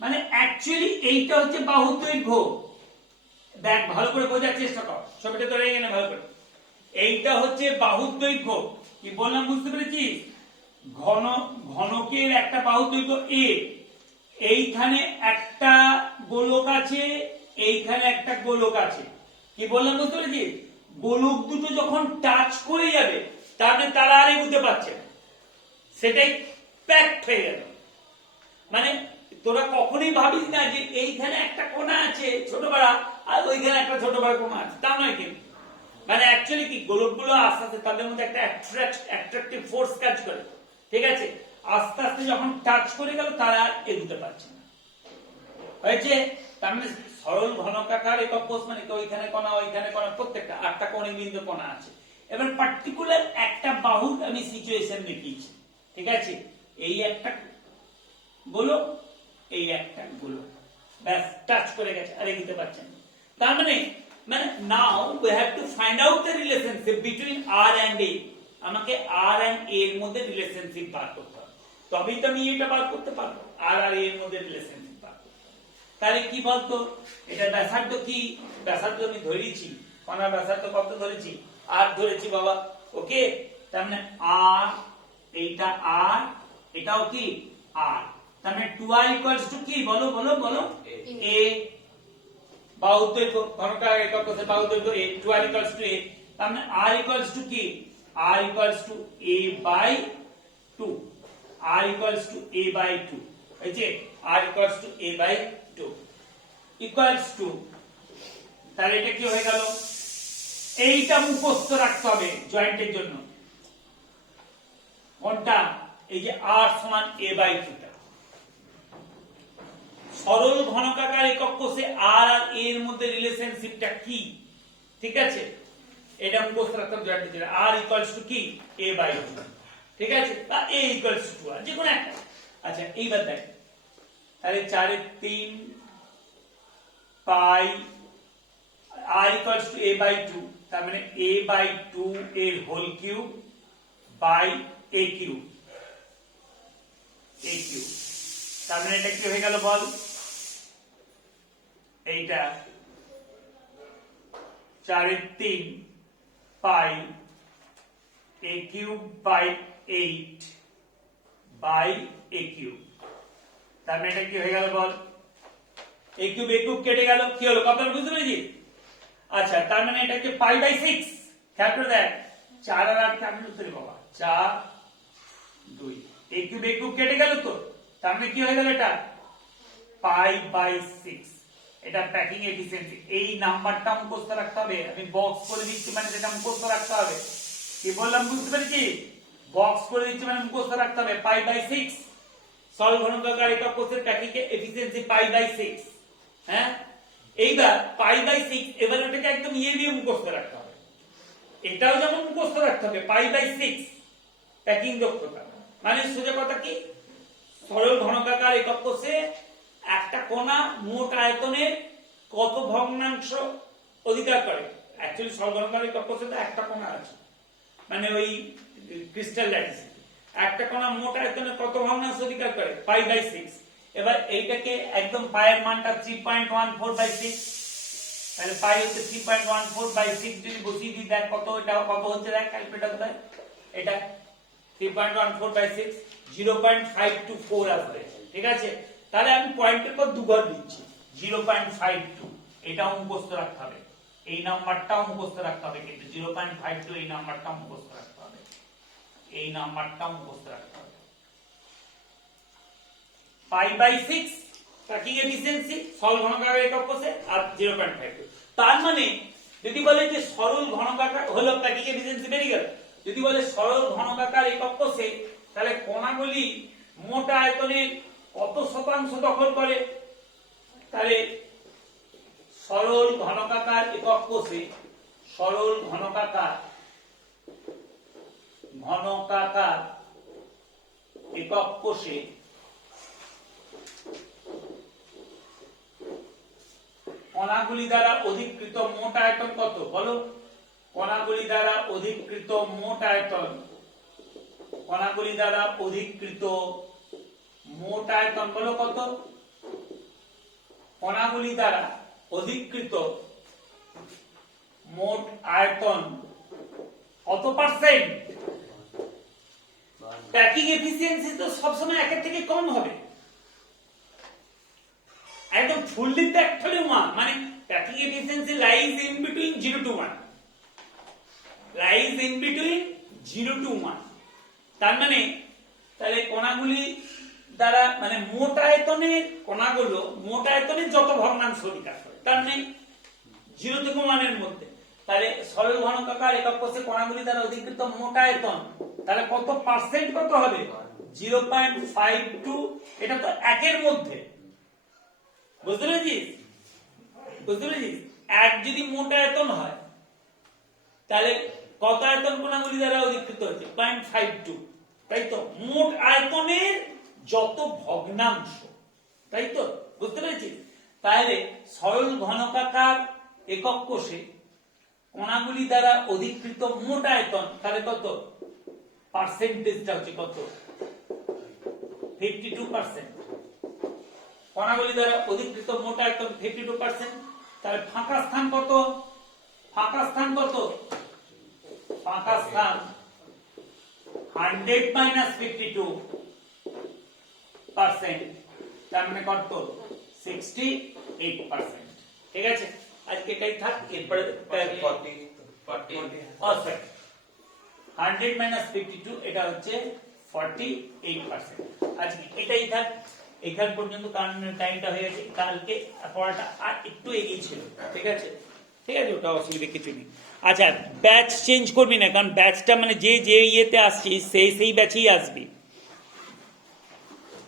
মানে অ্যাকচুয়ালি এইটা হচ্ছে বাহুর দৈর্ঘ্য। দেখ ভালো করে বোঝার চেষ্টা কর, ছবিটা ধরে এখানে ভালো করে। এইটা হচ্ছে বাহুর দৈর্ঘ্য, কি বললাম বুঝতে পেরেছিস? ঘনকের একটা বাহুর দৈর্ঘ্য এ, এইখানে একটা গোলক আছে, এইখানে একটা গোলক আছে, কি বললাম বুঝতে পেরেছিস? গোলক দুটো যখন টাচ করে যাবে তাহলে তারা আর এগুতে পারছে না, সেটাই প্যাক্ট হয়ে গেল। মানে তোরা কখনোই ভাবিস না যে এইখানে একটা কোণা আছে ছোট বড় আর ওইখানে একটা ছোট বড় কোণা আছে, তা নয় কিন্তু। মানে অ্যাকচুয়ালি কি গোলকগুলো আস্তে আস্তে তাদের মধ্যে একটা অ্যাট্রাকটিভ ফোর্স কাজ করে, ঠিক আছে? আস্তে আস্তে যখন টাচ করে গেল তারা আর এগুতে পারছে না, হয়েছে? তার মানে সরল ঘনকাকার একক কোষ মানে ওইখানে কোণা ওইখানে কোণা, প্রত্যেকটা 8টা কোণে বিন্দু কোণা আছে। এবার পার্টিকুলার একটা বাহুর আমি সিচুয়েশন দেখিয়েছি, ঠিক আছে? এই একটা গোলক, এই একটা গোলক, ব্যাস টাচ করে গেছে আর এগোতে পারছে না। তার মানে now we have to find out the relationship between r and a. আমাকে আর এন্ড এ এর মধ্যে রিলেশনশিপ বার করতে হবে, তবেই তো আমি এটা বার করতে পারবো, আর আর এর মধ্যে রিলেশনশিপ বার করতে হবে। তাহলে কি বলতো, এটা ব্যাসার্ধ কি? ব্যাসার্ধ আমি ধরেছি, কোণার ব্যাসার্ধ কত ধরেছি? আর ধরেছি বাবা, ওকে? তার মানে আর, এইটা আর, এটাও কি আর। তার মানে 2r ইকুয়ালস টু কি? বলো বলো বলো, a। বাহুর দৈর্ঘ্য, ঘনকাকার একক কোষে বাহুর দৈর্ঘ্য a, 2r equals to a। তার মানে r ইকুয়ালস টু কি? r equals to a by 2, r equals to a by 2, এই যে r equals to a by 2 equals to, তাহলে এটা কি হয়ে গেল? এইটা মুখস্থ রাখতে হবে জয়েন্টের জন্য, কোনটা? এই যে r সমান a বাই 2। সরল ঘনকাকার একক কোষে আর আর এ এর মধ্যে রিলেশনশিপটা কি, ঠিক আছে? এটা মুখস্থ রাখতে হবে জয়েন্টের জন্য, r ইকুয়ালস টু কি? a বাই 2, ঠিক আছে? বা a ইকুয়ালস টু 2r, যে কোনো একটা। আচ্ছা এইবার দেখ, তাহলে 4 এর 3 pi r equals to a by 2, তার মানে a বাই 2 এর whole cube by a cube, a cube. তার মানে এটা কি হয়ে গেল বল? এইটা 4 এর 3 pi a cube by 8 by a cube. তার মানে এটা কি হয়ে গেল বল? a কিউব কেটে গেল, কি হলো? কত বুঝতে পেরেছিস? আচ্ছা তার মানে এটা হচ্ছে পাই বাই 6। খেয়াল করে দেখ, 4 আর 8 কেমন হচ্ছে বাবা? 4 2, a কিউব কেটে গেল তো, তার মানে কি হয়ে গেল? এটা পাই বাই 6। এটা প্যাকিং এফিসিয়েন্সি, এই নাম্বারটা মুখস্থ রাখতে হবে। আমি বক্স করে দিচ্ছি মানে যেটা মুখস্থ রাখতে হবে, কি বললাম বুঝতে পেরেছিস? বক্স করে দিচ্ছি মানে মুখস্থ রাখতে হবে পাই বাই 6। সরল ঘনকাকার একক কোষের প্যাকিং এফিসিয়েন্সি পাই বাই 6। হ্যাঁ, এইবার পাই বাই 6, এবার এটাকে একদম ইয়ে দিয়ে মুখস্থ রাখতে হবে। এটাও যেমন মুখস্থ রাখতে হবে পাই বাই 6 প্যাকিং দক্ষতা। মানে সোজা কথা কি, সরল ঘনকাকার একক কোষে একটা কণা মোট আয়তনের কত ভগ্নাংশ অধিকার করে? অ্যাকচুয়ালি সরল ঘনকাকার একক কোষে তো একটা কণা আছে, মানে ওই ক্রিস্টাল ল্যাটিস, একটা কণা মোট আয়তনের কত ভগ্নাংশ অধিকার করে? Pi by 6। এবার এইটাকে একদম পায়ের মানটা 3.14 বাই 6, তাহলে পাই হচ্ছে 3.14 বাই 6, যদি বসিয়ে দিই দেখ কত, এটা কত হচ্ছে দেখ ক্যালকুলেটর কোথায়, এটা 3.14 বাই 6 0.524 আসবে, ঠিক আছে? তাহলে আমি পয়েন্টের পর দুবার দিচ্ছি 0.52, এটাও মুখস্থ রাখতে হবে, এই নাম্বারটাও মুখস্থ রাখতে হবে, কিন্তু 0.52 এই নাম্বারটাও মুখস্থ রাখতে হবে, এই নাম্বারটাও মুখস্থ রাখতে হবে। পাই বাই 6 প্যাকিং এফিসিয়েন্সি সরল ঘনকাকার একক কোষে, আর 0.52। তার মানে যদি বলে যে সরল ঘনকাকার হলো প্যাকিং এফিসিয়েন্সি বেরিয়ে গেল, যদি বলে সরল ঘনকাকার একক কোষে, তাহলে কণাগুলি মোট আয়তনের কত শতাংশ দখল করে? তাহলে সরল ঘনকাকার একক কোষে, সরল ঘনকাকার একক কোষে কণাগুলি দ্বারা অধিকৃত মোট আয়তন কত? বলো, কণাগুলি দ্বারা অধিকৃত মোট আয়তন, কণাগুলি দ্বারা অধিকৃত মোট আয়তন বলো কত? কণাগুলি দ্বারা অধিকৃত মোট আয়তন কত পার্সেন্ট? প্যাকিং এফিসিয়েন্সি তো সবসময় একের থেকে কম হবে, একদম ফুললি প্যাকড হলেও মানে packing efficiency lies in between 0 to 1, lies in between 0 to 1। তার মানে তাহলে কণাগুলি দ্বারা মানে মোট আয়তনের কণাগুলো মোট আয়তনের যত ভগ্নাংশ বিকাশ করে, তার মানে 0 থেকে 1 এর মধ্যে। তাহলে সরল ঘনকাকার একক কোষে কণাগুলি দ্বারা অধিকৃত মোট আয়তন তাহলে কত পার্সেন্ট কত হবে? 0.52। এটা তো একের মধ্যে, বুঝতে পেরেছিস? বুঝতে পেরেছিস? এক যদি মোট আয়তন হয় তাহলে কত আয়তন কণাগুলি দ্বারা অধিকৃত হচ্ছে? 0.52, তাই তো? মোট আয়তনের যত ভগ্নাংশ, তাই তো? বুঝতে পেরেছিস? তাহলে সরল ঘনকাকার একক কোষে কণাগুলি দ্বারা অধিকৃত মোট আয়তন তাহলে কত? পার্সেন্টেজটা হচ্ছে কত? 52%। কণাগুলি দ্বারা অধিকৃত মোট আয়তন 52%। তাহলে ফাঁকা স্থান কত? ফাঁকা স্থান কত? ফাঁকা স্থান 100 মাইনাস 52%, তার মানে কত? 68%। ঠিক আছে, আজকে এটাই থাক। এরপরে 100 মাইনাস 52 এটা হচ্ছে 48%। আজকে এটাই থাক এখান পর্যন্ত, কারণ টাইমটা হয়ে গেছে। কালকে পড়াটা আর একটু এগিয়ে ছিল। ঠিক আছে, ঠিক আছে, ওটা অসুবিধা কিছু নেই। আচ্ছা, ব্যাচ চেঞ্জ করবি না, কারণ ব্যাচটা মানে যে ইয়েতে আসছিস সেই ব্যাচেই আসবি।